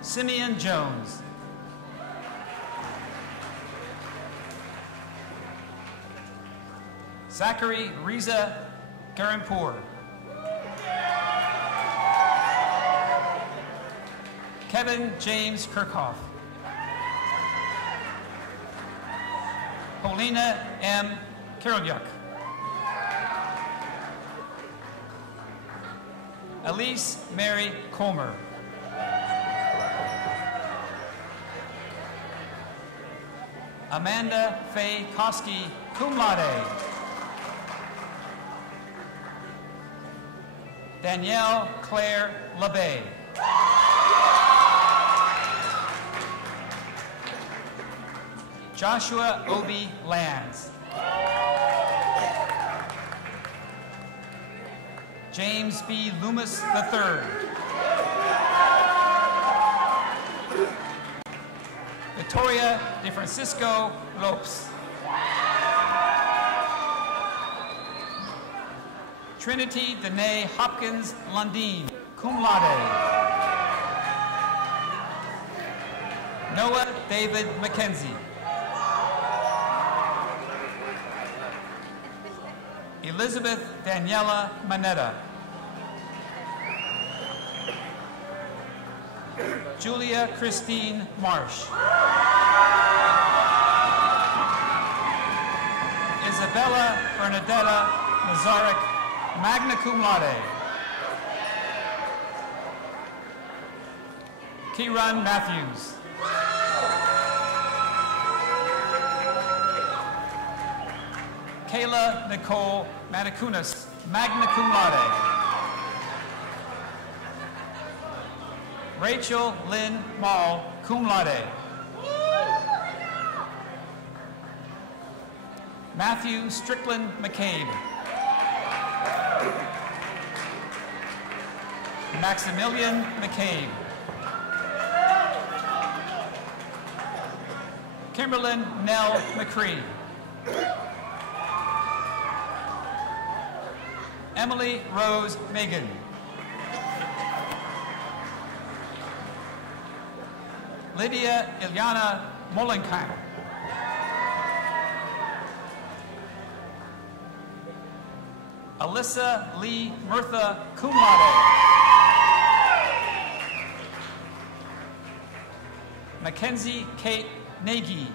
Simeon Jones. Zachary Riza Karimpour. Kevin James Kirchhoff. Paulina M. Kirolyuk. Elise Mary Comer. Amanda Faye Koski, cum laude. Danielle Claire LeBay. Joshua Obi Lands. James B. Loomis III. Victoria De Francisco Lopes. Trinity Danae Hopkins Lundeen, cum laude. Noah David McKenzie. Elizabeth Daniela Manetta. Julia Christine Marsh. Isabella Bernadetta Nazarek, magna cum laude. Kieran Matthews. Kayla Nicole Manakunas, magna cum laude. Rachel Lynn Mall, cum laude. Matthew Strickland McCabe. Maximilian McCabe. Kimberlyn Nell McCree. Emily Rose Megan. Lydia Ilyana Molenkamp. Alyssa Lee Murtha, cum laude. Mackenzie Kate Nagy.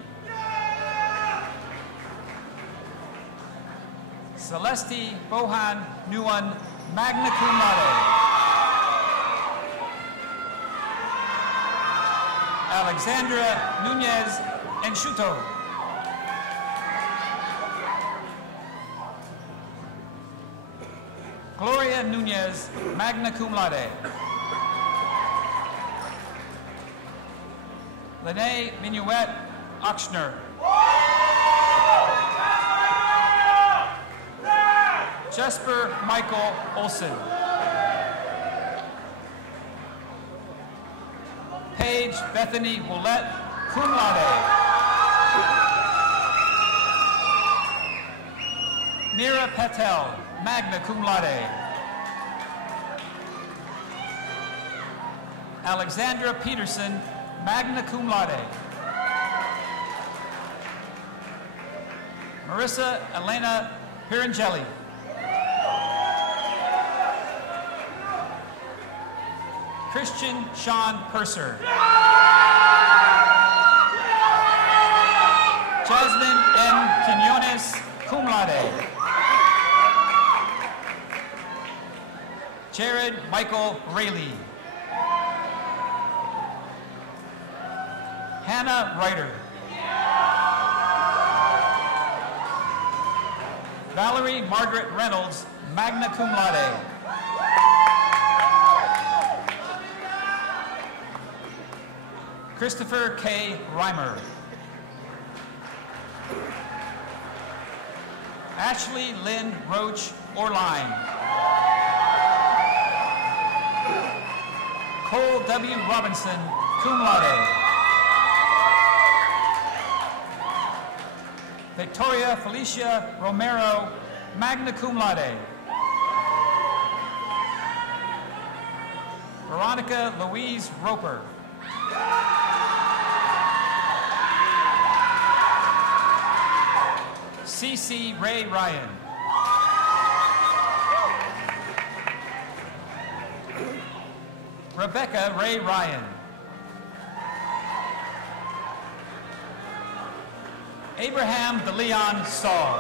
Celeste Bohan Nguyen, magna cum laude. Alexandra Nunez Enchuto. Gloria Nunez, magna cum laude. Lene Minuet Ochsner. Jesper Michael Olson. Paige Bethany Willette, cum laude. Mira Patel, magna cum laude. Alexandra Peterson, magna cum laude. Marissa Elena Pirangelli. Christian Sean Purser. Jasmine M. Quinones, cum laude. Jared Michael Rayleigh. Hannah Ryder. Valerie Margaret Reynolds, magna cum laude. Christopher K. Reimer. Ashley Lynn Roach Orline. Cole W. Robinson, cum laude. Victoria Felicia Romero, magna cum laude. Veronica Louise Roper. C.C. Ray Ryan. Rebecca Ray Ryan. Abraham DeLeon Saul.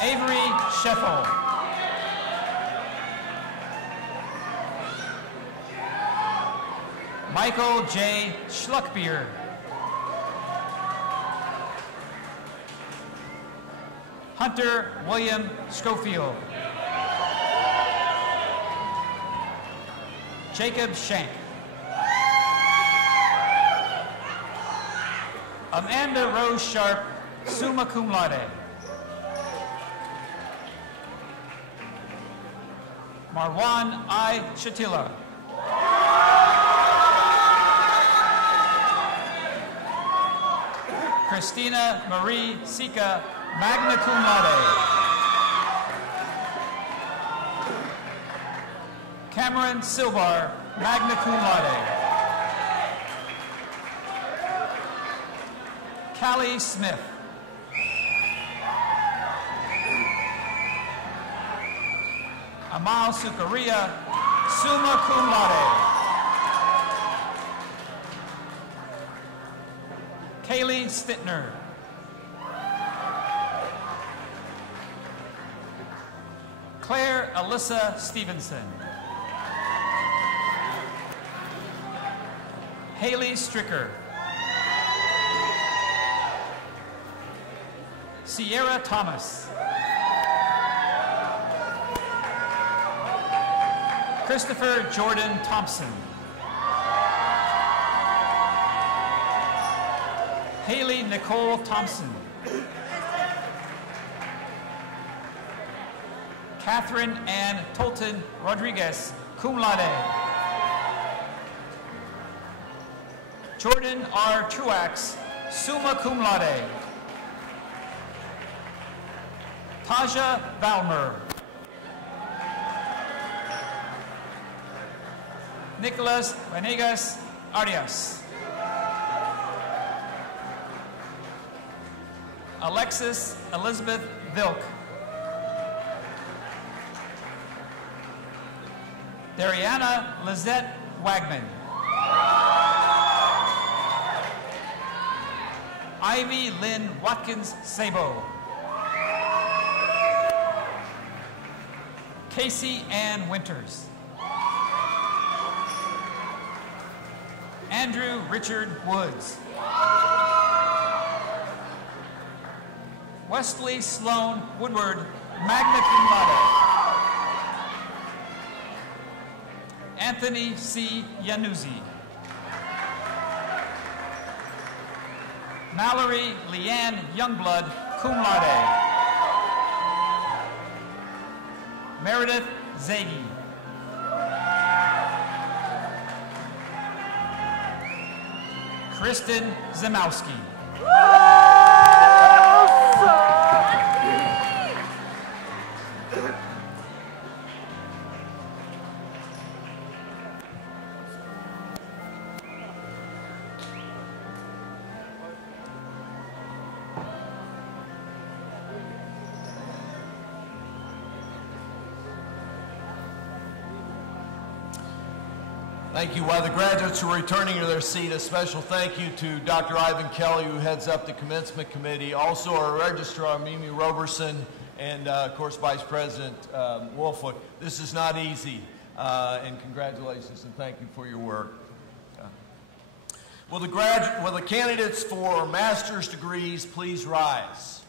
Avery Sheffel. Michael J. Schluckbeer. Hunter William Schofield. Jacob Shank. Amanda Rose Sharp, summa cum laude. Marwan I. Shatila. Christina Marie Sika, magna cum laude. Cameron Silbar, magna cum laude. Callie Smith. Amal Sukaria, summa cum laude. Kaylee Stittner. Claire Alyssa Stevenson. Haley Stricker. Sierra Thomas. Christopher Jordan Thompson. Haley Nicole Thompson. Catherine Ann Tolton Rodriguez, cum laude. Jordan R. Truax, summa cum laude. Taja Valmer. Nicholas Venegas Arias. Alexis Elizabeth Vilk. Dariana Lizette Wagman. Ivy Lynn Watkins Sabo. Casey Ann Winters. Andrew Richard Woods. Wesley Sloan Woodward, magna cum laude. Anthony C. Yanuzzi. Mallory Leanne Youngblood, cum laude. Meredith Zaghi. Kristen Zamowski. Thank you. While the graduates are returning to their seat, a special thank you to Dr. Ivan Kelly, who heads up the Commencement Committee, also our Registrar, Mimi Roberson, and of course Vice President Wolfwick. This is not easy, and congratulations and thank you for your work. Will the candidates for master's degrees please rise?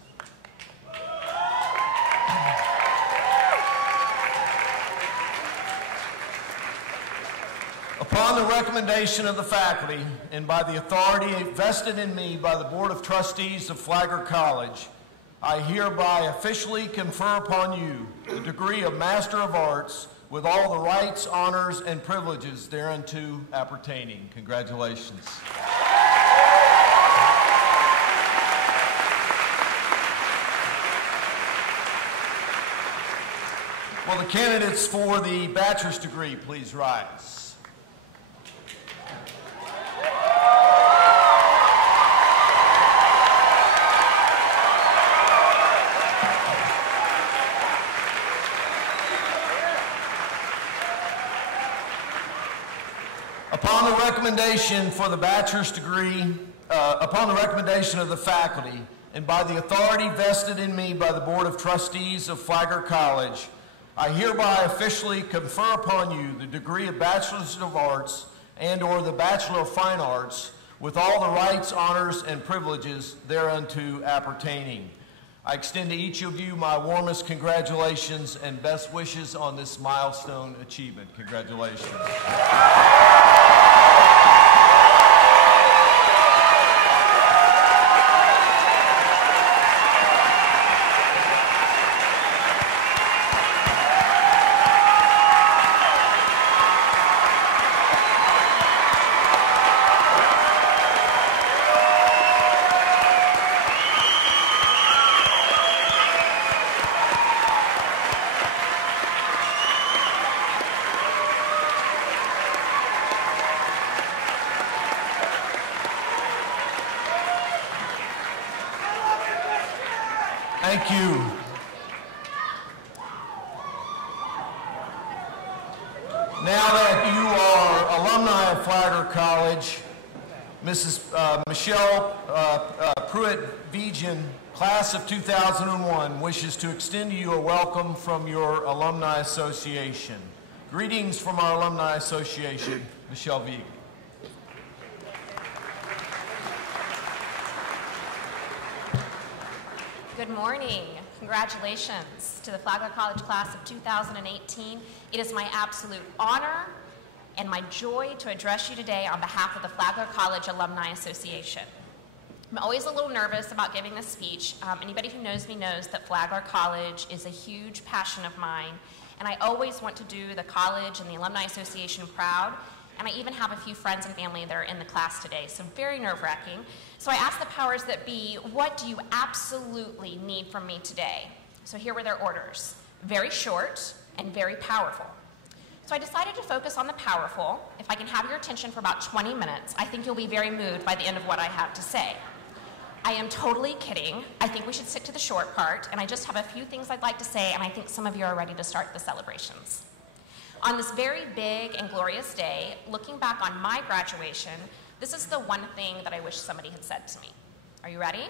Upon the recommendation of the faculty and by the authority vested in me by the Board of Trustees of Flagler College, I hereby officially confer upon you the degree of Master of Arts with all the rights, honors, and privileges thereunto appertaining. Congratulations. Will the candidates for the bachelor's degree please rise? Upon the recommendation for the bachelor's degree, upon the recommendation of the faculty, and by the authority vested in me by the Board of Trustees of Flagler College, I hereby officially confer upon you the degree of Bachelor's of Arts and/or the Bachelor of Fine Arts with all the rights, honors, and privileges thereunto appertaining. I extend to each of you my warmest congratulations and best wishes on this milestone achievement. Congratulations. Thank you. Now that you are alumni of Flagler College, Mrs. Michelle Pruitt-Vigen, class of 2001, wishes to extend to you a welcome from your Alumni Association. Greetings from our Alumni Association, Michelle Vigen. Good morning. Congratulations to the Flagler College class of 2018. It is my absolute honor and my joy to address you today on behalf of the Flagler College Alumni Association. I'm always a little nervous about giving this speech. Anybody who knows me knows that Flagler College is a huge passion of mine, and I always want to do the college and the Alumni Association proud. And I even have a few friends and family that are in the class today, so very nerve-wracking. So I asked the powers that be, what do you absolutely need from me today? So here were their orders, very short and very powerful. So I decided to focus on the powerful. If I can have your attention for about 20 minutes, I think you'll be very moved by the end of what I have to say. I am totally kidding. I think we should stick to the short part, and I just have a few things I'd like to say, and I think some of you are ready to start the celebrations. On this very big and glorious day, looking back on my graduation, this is the one thing that I wish somebody had said to me. Are you ready?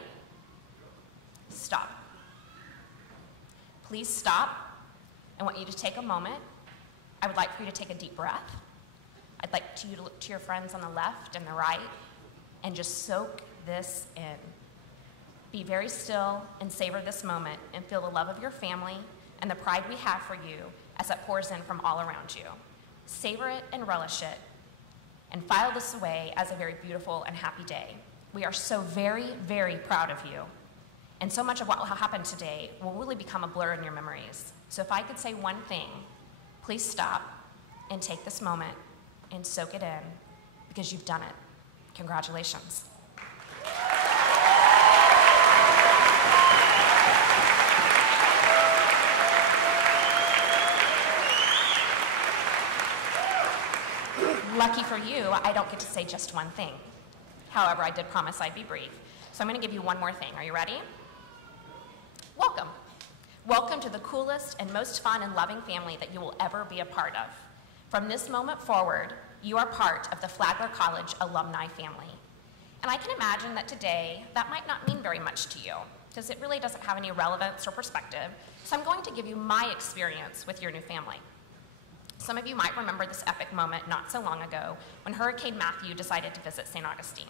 Stop. Please stop. I want you to take a moment. I would like for you to take a deep breath. I'd like you to look to your friends on the left and the right and just soak this in. Be very still and savor this moment and feel the love of your family and the pride we have for you as it pours in from all around you. Savor it and relish it, and file this away as a very beautiful and happy day. We are so very, very proud of you, and so much of what will happen today will really become a blur in your memories. So if I could say one thing, please stop and take this moment and soak it in, because you've done it. Congratulations. Lucky for you, I don't get to say just one thing. However, I did promise I'd be brief. So I'm going to give you one more thing. Are you ready? Welcome. Welcome to the coolest and most fun and loving family that you will ever be a part of. From this moment forward, you are part of the Flagler College alumni family. And I can imagine that today, that might not mean very much to you. because it really doesn't have any relevance or perspective, so I'm going to give you my experience with your new family. Some of you might remember this epic moment not so long ago when Hurricane Matthew decided to visit St. Augustine.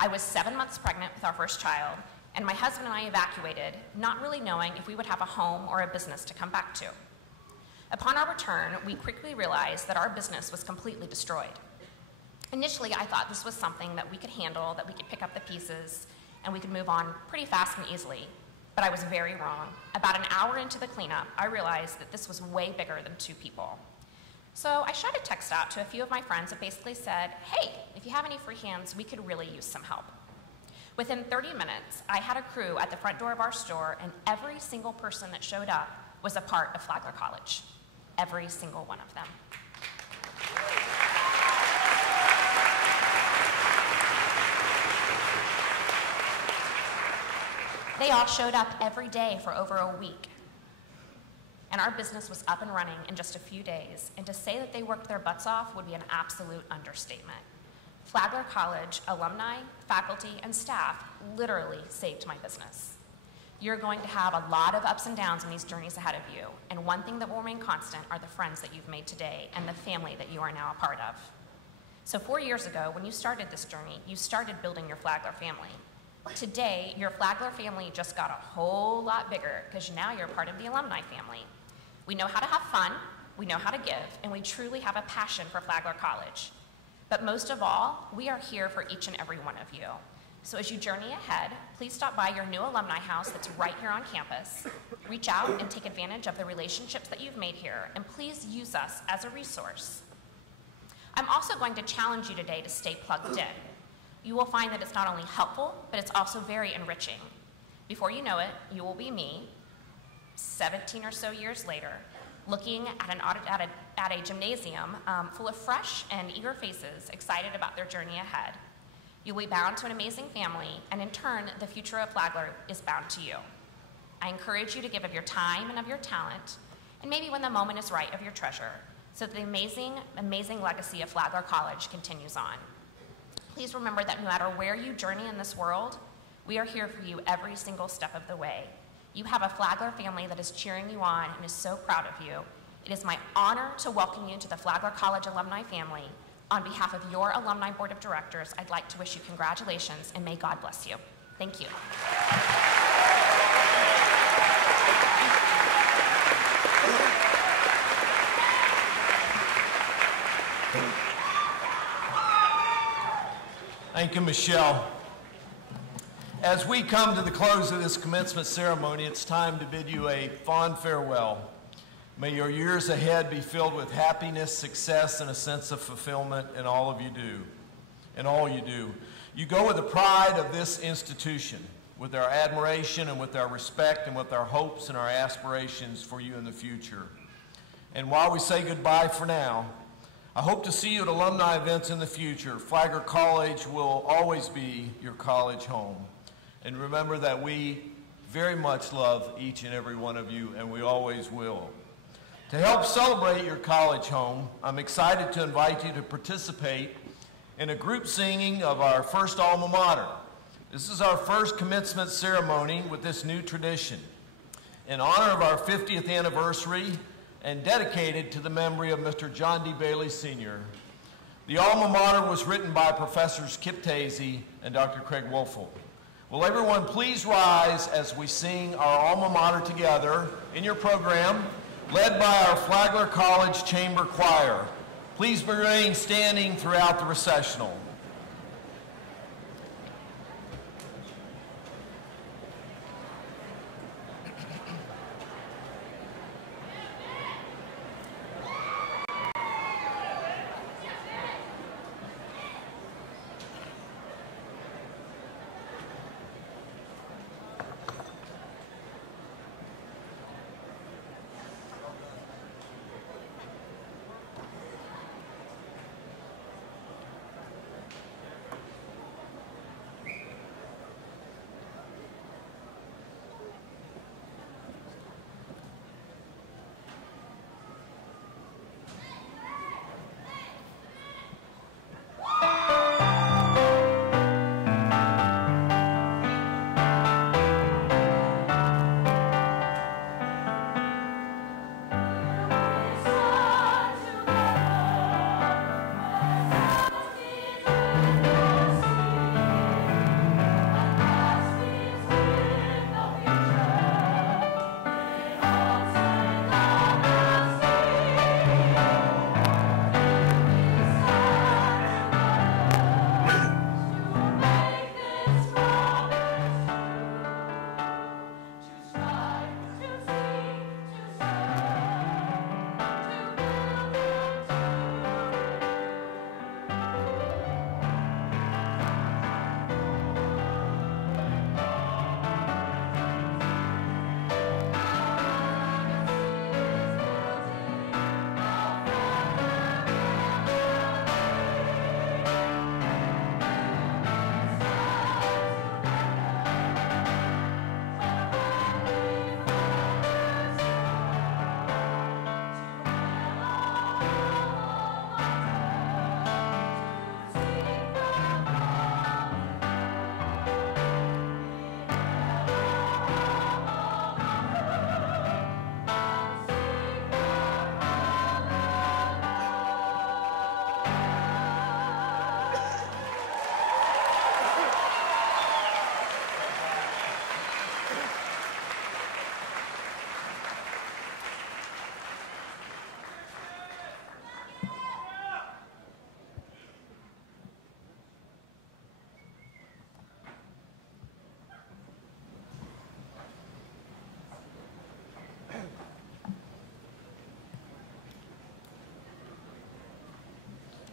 I was 7 months pregnant with our first child, and my husband and I evacuated, not really knowing if we would have a home or a business to come back to. Upon our return, we quickly realized that our business was completely destroyed. Initially, I thought this was something that we could handle, that we could pick up the pieces, and we could move on pretty fast and easily. But I was very wrong. About an hour into the cleanup, I realized that this was way bigger than 2 people. So I shot a text out to a few of my friends that basically said, hey, if you have any free hands, we could really use some help. Within 30 minutes, I had a crew at the front door of our store, and every single person that showed up was a part of Flagler College. Every single one of them. They all showed up every day for over a week. And our business was up and running in just a few days, and to say that they worked their butts off would be an absolute understatement. Flagler College alumni, faculty, and staff literally saved my business. You're going to have a lot of ups and downs in these journeys ahead of you, and one thing that will remain constant are the friends that you've made today and the family that you are now a part of. So 4 years ago, when you started this journey, you started building your Flagler family. Today, your Flagler family just got a whole lot bigger because now you're part of the alumni family. We know how to have fun, we know how to give, and we truly have a passion for Flagler College. But most of all, we are here for each and every one of you. So as you journey ahead, please stop by your new alumni house that's right here on campus. Reach out and take advantage of the relationships that you've made here, and please use us as a resource. I'm also going to challenge you today to stay plugged in. You will find that it's not only helpful, but it's also very enriching. Before you know it, you will be me, 17 or so years later, looking at a gymnasium full of fresh and eager faces excited about their journey ahead. You'll be bound to an amazing family, and in turn, the future of Flagler is bound to you. I encourage you to give of your time and of your talent, and maybe when the moment is right, of your treasure, so that the amazing, amazing legacy of Flagler College continues on. Please remember that no matter where you journey in this world, we are here for you every single step of the way. You have a Flagler family that is cheering you on and is so proud of you. It is my honor to welcome you to the Flagler College alumni family. On behalf of your Alumni Board of Directors, I'd like to wish you congratulations and may God bless you. Thank you. Thank you, Michelle. As we come to the close of this commencement ceremony, it's time to bid you a fond farewell. May your years ahead be filled with happiness, success, and a sense of fulfillment in all you do. You go with the pride of this institution, with our admiration and with our respect and with our hopes and our aspirations for you in the future. And while we say goodbye for now, I hope to see you at alumni events in the future. Flagler College will always be your college home. And remember that we very much love each and every one of you, and we always will. To help celebrate your college home, I'm excited to invite you to participate in a group singing of our first alma mater. This is our first commencement ceremony with this new tradition. In honor of our 50th anniversary and dedicated to the memory of Mr. John D. Bailey Sr., the alma mater was written by Professors Kip Tazy and Dr. Craig Wolfel. Will everyone please rise as we sing our alma mater together in your program, led by our Flagler College Chamber Choir. Please remain standing throughout the recessional.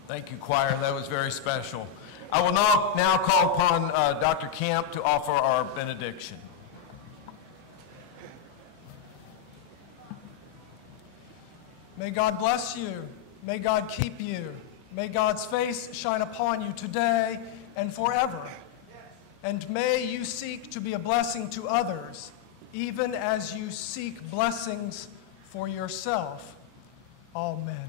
Thank you, choir. That was very special. I will now call upon Dr. Camp to offer our benediction. May God bless you. May God keep you. May God's face shine upon you today and forever. And may you seek to be a blessing to others, even as you seek blessings for yourself. Amen.